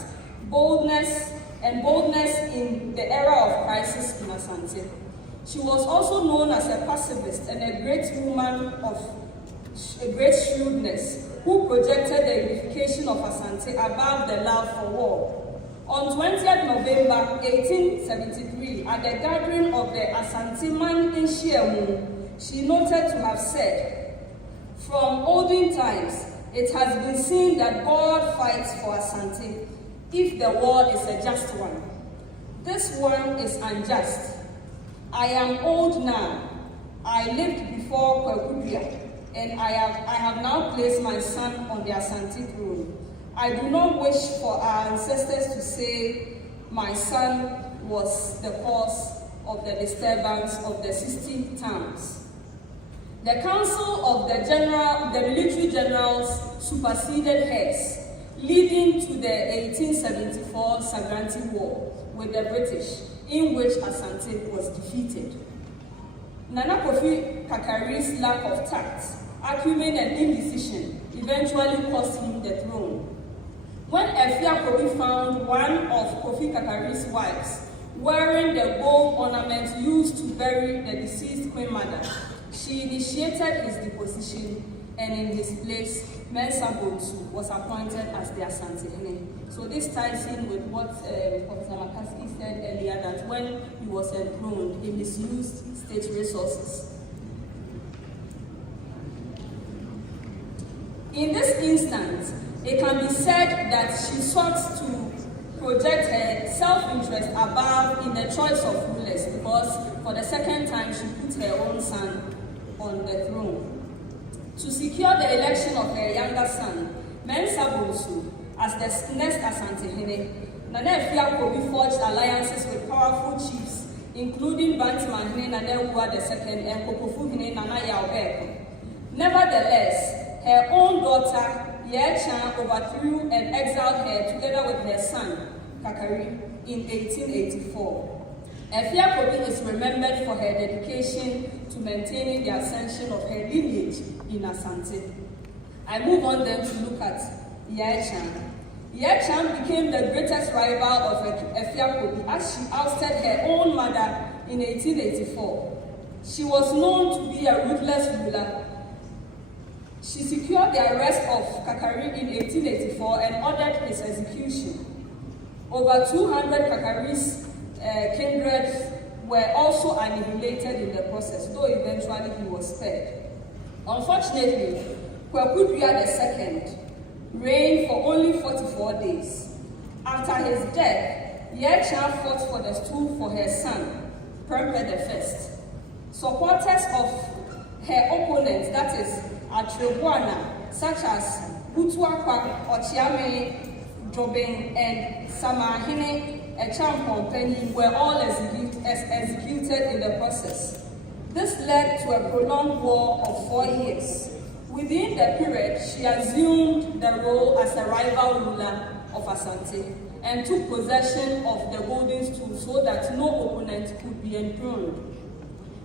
boldness in the era of crisis in Asante. She was also known as a pacifist and a great woman of a great shrewdness who projected the unification of Asante above the love for war. On 20th November 1873, at the gathering of the Asanteman in Shiemu, she noted to have said, "From olden times, it has been seen that God fights for Asante if the war is a just one. This one is unjust. I am old now. I lived before Kwekubia, and I have now placed my son on the Asante throne. I do not wish for our ancestors to say my son was the cause of the disturbance of the 60 towns." The council of the military generals superseded hers, leading to the 1874 Sagrenti War with the British, in which Asante was defeated. Nana Kofi Kakari's lack of tact, acumen, and indecision eventually cost him the throne. When Efiakobi found one of Kofi Kakari's wives wearing the gold ornament used to bury the deceased Queen Mother, she initiated his deposition, and in his place, Mensa Bonsu was appointed as the Asantehene. So this ties in with what Professor Makaski said earlier, that when he was enthroned, he misused state resources. In this instance, it can be said that she sought to project her self-interest above in the choice of rulers, because for the second time she put her own son on the throne. To secure the election of her younger son, Mensa Bonsu, as the next Asantehene, Nana Efiakobi forged alliances with powerful chiefs, including Bantimahene Nana Uwa II and Kokofuhene Nana Yaobeko. Nevertheless, her own daughter, Yechan, overthrew and exiled her together with her son, Kakari, in 1884. Efiakobi is remembered for her dedication to maintaining the ascension of her lineage in Asante. I move on then to look at Yechan. Yechan became the greatest rival of Efiakobi as she ousted her own mother in 1884. She was known to be a ruthless ruler. She secured the arrest of Kakari in 1884 and ordered his execution. Over 200 Kakari's kindred were also annihilated in the process, though eventually he was spared. Unfortunately, Kwekudria II reigned for only 44 days. After his death, Yechan fought for the stool for her son, Prempeh I. Supporters of her opponents, that is, Atrebuana, such as Butuakwa, Ochiame, Jobin, and Samahine Echampompenyi were all executed in the process. This led to a prolonged war of 4 years. Within the period, she assumed the role as a rival ruler of Asante and took possession of the golden stool so that no opponent could be enthroned.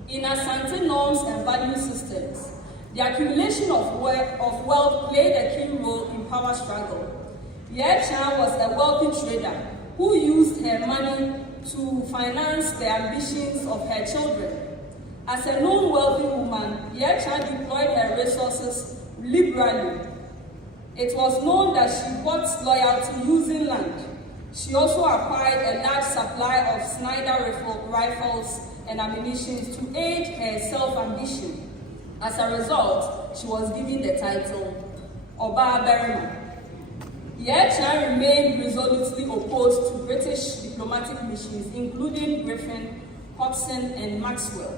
In Asante norms and value systems, the accumulation of wealth played a key role in power struggle. Yechan was a wealthy trader who used her money to finance the ambitions of her children. As a known wealthy woman, Yechan deployed her resources liberally. It was known that she bought loyalty using land. She also acquired a large supply of Snider rifles and ammunition to aid her self-ambition. As a result, she was given the title Oba Berima. Yechan remained resolutely opposed to British diplomatic missions, including Griffin, Hodgson, and Maxwell.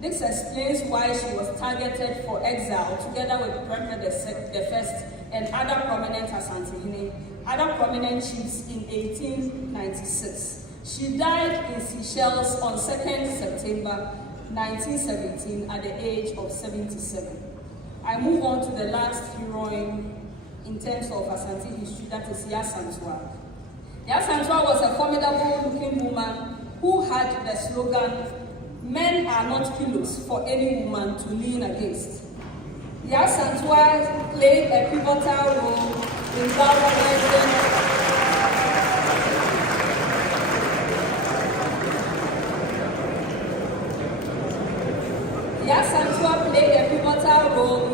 This explains why she was targeted for exile together with Prempeh I and other prominent Asantehene, other prominent chiefs in 1896. She died in Seychelles on 2nd September 1917 at the age of 77. I move on to the last heroine in terms of Asante history, that is Yasantua. Yasantua was a formidable-looking woman who had the slogan, "Men are not pillows for any woman to lean against." Yasantua played a pivotal role in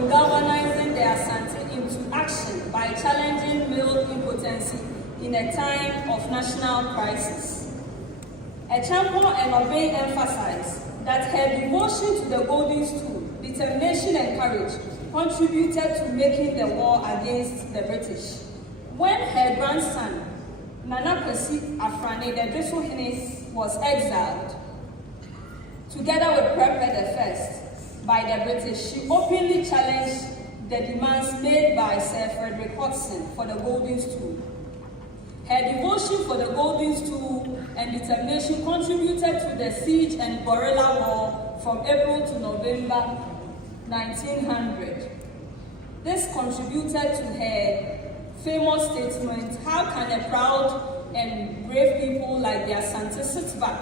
galvanizing the Asante into action by challenging male impotency in a time of national crisis. Echampo and Obey emphasized that her devotion to the golden stool, determination and courage contributed to making the war against the British. When her grandson, Nana Kwesi Afrane, the Dresselhene, was exiled, together with Prempeh I, by the British, she openly challenged the demands made by Sir Frederick Hodgson for the golden stool. Her devotion for the golden stool and determination contributed to the siege and guerrilla war from April to November 1900. This contributed to her famous statement, "How can a proud and brave people like the Asante sit back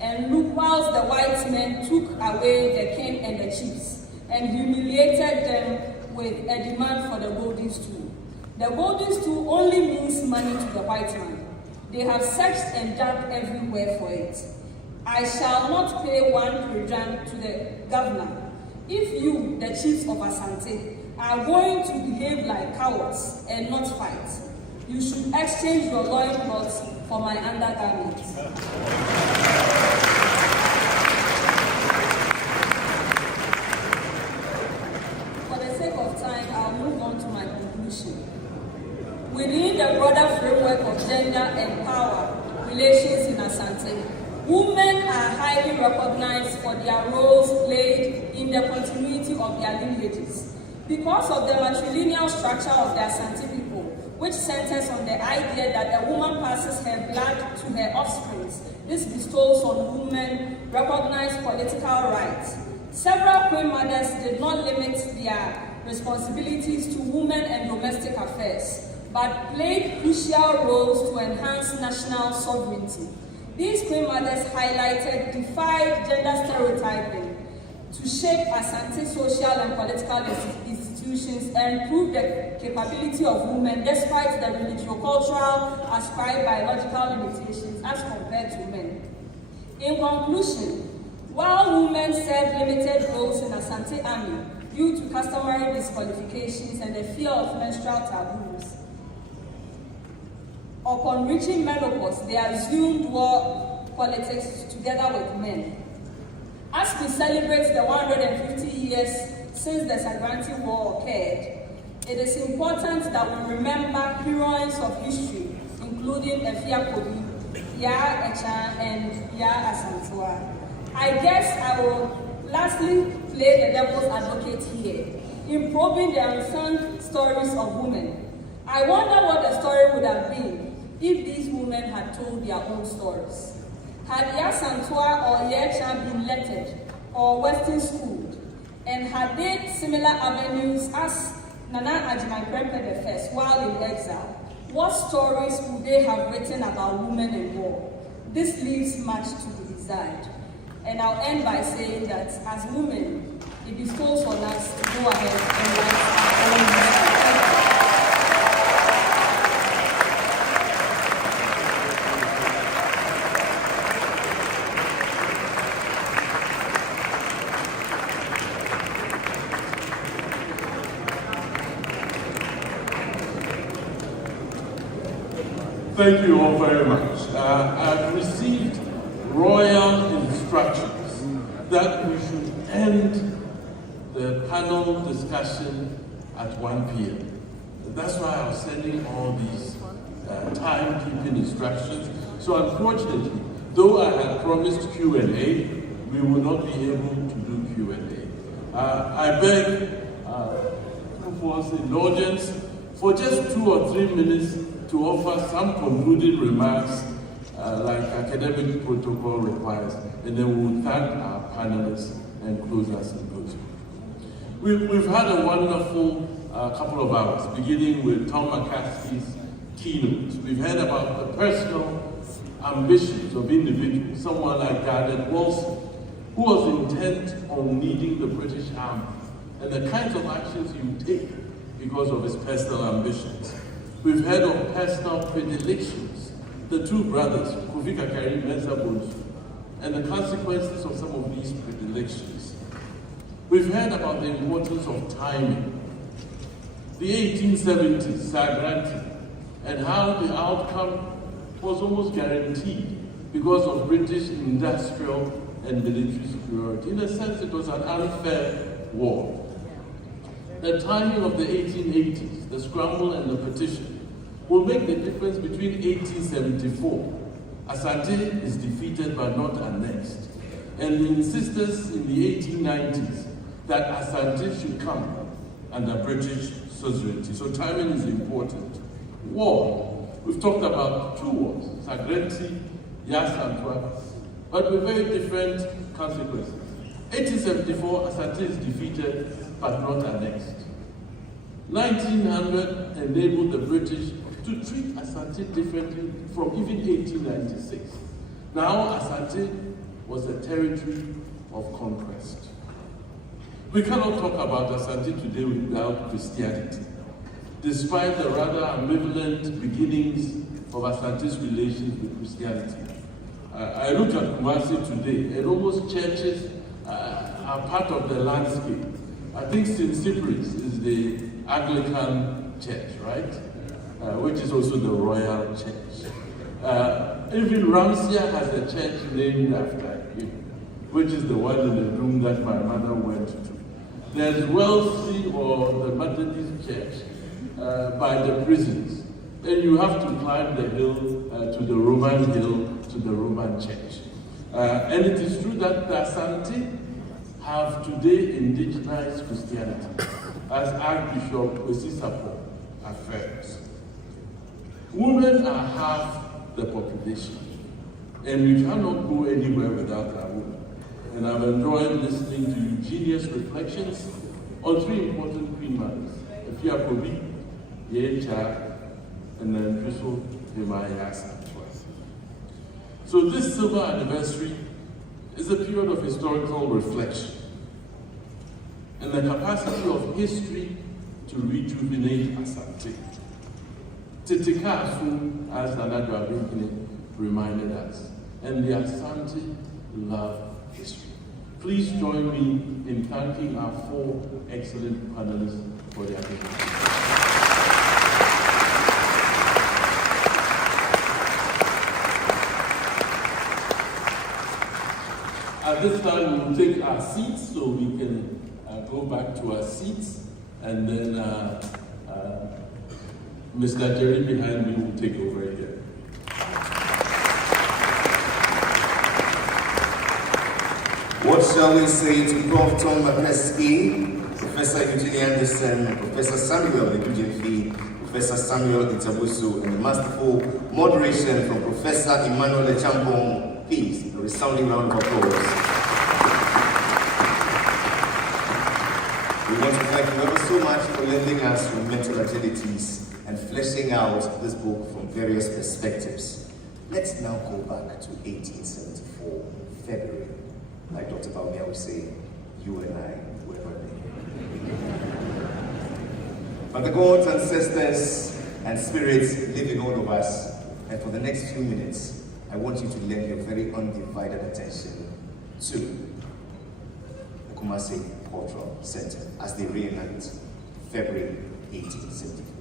and look whilst the white men took away the king and the chiefs and humiliated them with a demand for the golden stool? The golden stool only means money to the white man. They have searched and dug everywhere for it. I shall not pay 1 prejan to the governor. If you, the chiefs of Asante, are going to behave like cowards and not fight, you should exchange your loincloths for my undergarments." For the sake of time, I'll move on to my conclusion. Within the broader framework of gender and power relations in Asante, women are highly recognized for their roles played in the continuity of their lineages. Because of the matrilineal structure of the Asante people, which centers on the idea that a woman passes her blood to her offspring, this bestows on women recognized political rights. Several queen mothers did not limit their responsibilities to women and domestic affairs, but played crucial roles to enhance national sovereignty. These queen mothers defied gender stereotyping to shape Asante social and political institutions and prove the capability of women despite the religio-cultural ascribed biological limitations as compared to men. In conclusion, while women served limited roles in Asante army due to customary disqualifications and the fear of menstrual taboos, upon reaching menopause, they assumed war politics together with men. As we celebrate the 150 years since the Sagrenti War occurred, it is important that we remember heroines of history, including Efia Kobi, Ya Echa, and Ya Asantehene. I guess I will lastly play the devil's advocate here in probing the unsung stories of women. I wonder what the story would have been if these women had told their own stories. Had Ya Asantehene or Ya Echa been lettered or Western schooled, and had they similar avenues as Nana Ajiman-Prempeh I while in exile, what stories would they have written about women in war? This leaves much to be desired. And I'll end by saying that as women, it bestows on us to go ahead and write our own history. Thank you all very much. I've received royal instructions that we should end the panel discussion at 1 p.m. That's why I was sending all these timekeeping instructions. So unfortunately, though I had promised Q&A, we will not be able to do Q&A. I beg for indulgence for just 2 or 3 minutes to offer some concluding remarks like academic protocol requires, and then we will thank our panelists and close our symposium. We've had a wonderful couple of hours, beginning with Tom McCaskey's keynote. We've heard about the personal ambitions of individuals, someone like Garnet Wilson, who was intent on leading the British Army, and the kinds of actions he would take because of his personal ambitions. We've heard of personal predilections, the two brothers, Kofi Kakari, Mensa Bonsu, and the consequences of some of these predilections. We've heard about the importance of timing, the 1870s, Sagrenti, and how the outcome was almost guaranteed because of British industrial and military superiority. In a sense, it was an unfair war. The timing of the 1880s, the scramble and the petition, will make the difference between 1874. Asante is defeated but not annexed, and the insistence in the 1890s that Asante should come under British suzerainty. So timing is important. War. We've talked about 2 wars, Sagrenti, Ya Asantehene, but with very different consequences. 1874, Asante is defeated but not annexed. 1900 enabled the British to treat Asante differently from even 1896. Now Asante was a territory of conquest. We cannot talk about Asante today without Christianity, despite the rather ambivalent beginnings of Asante's relations with Christianity. I look at Kumasi today, and almost churches are part of the landscape. I think St. Cyprian's is the Anglican church, right? Which is also the Royal Church. Even Ramsia has a church named after him, which is the one in the room that my mother went to. There's Wellesley, or the Methodist Church, by the prisons. And you have to climb the hill to the Roman hill, to the Roman church. And it is true that the Asante have today indigenized Christianity, as Archbishop Kwesi affirms. Women are half the population, and we cannot go anywhere without our women. And I've enjoyed listening to Eugenia's reflections on 3 important Queen mothers, Efia Kobi, Yecha, and then Crystal Himaya Asantehene. So this silver anniversary is a period of historical reflection and the capacity of history to rejuvenate Asante. Titikafu, as Nana Dwabinhene reminded us, and the Asante love history. Please join me in thanking our 4 excellent panelists for their presentation. At At this time, we will take our seats so we can go back to our seats, and then Mr. Jerry behind me will take over again. What shall we say to Prof. Tom McCaskey, Professor Eugene Anderson, Professor Samuel Ejimfi, Professor Samuel Itabusu, and the masterful moderation from Professor Emmanuel Echampong. Please, a resounding round of applause. We want to thank you ever so much for lending us your mental agilities and fleshing out this book from various perspectives. Let's now go back to 1874, February. Like Dr. Baumia would say, you and I were ready. But the gods, ancestors, and spirits live in all of us, and for the next few minutes, I want you to lend your very undivided attention to the Kumasi Cultural Center as they reenact February 1874.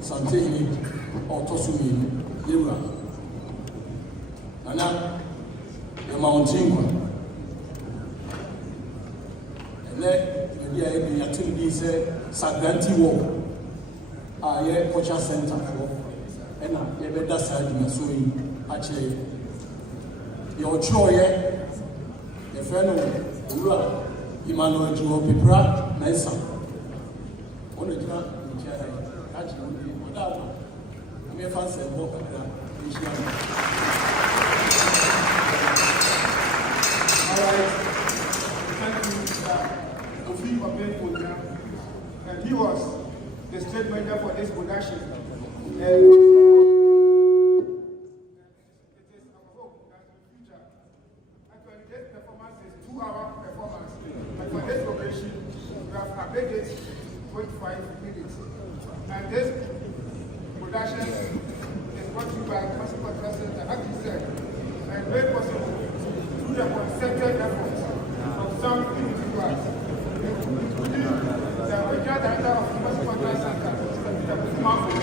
Asantehene Otosumi Yura. Nana, the mountain one. And then the activity said Sagrenti War. I culture center for and I better side in the sewing. Actually, your joy, the friend of Ura, Emmanuel Jimo Pipra, Nessa. On the job, actually. I'm a fancy walk at that. All right. Thank you, Kofi Obenkonya. And he was the state manager for this production. And it is our hope that in the future, actually this performance is 2-hour performance. And for this location, we have updated 45 minutes. And this production is brought to you by Kumasi Cultural Center, as you said, and made possible through the concerted efforts of some individuals, including the original director of Kumasi Cultural Center, Mr. Peter Kumafu,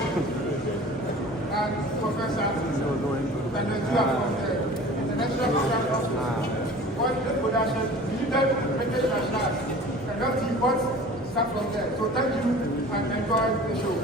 and Professor Benedua from the International Research Office. What this production needed British nationals and not import stuff from there. So thank you and enjoy the show.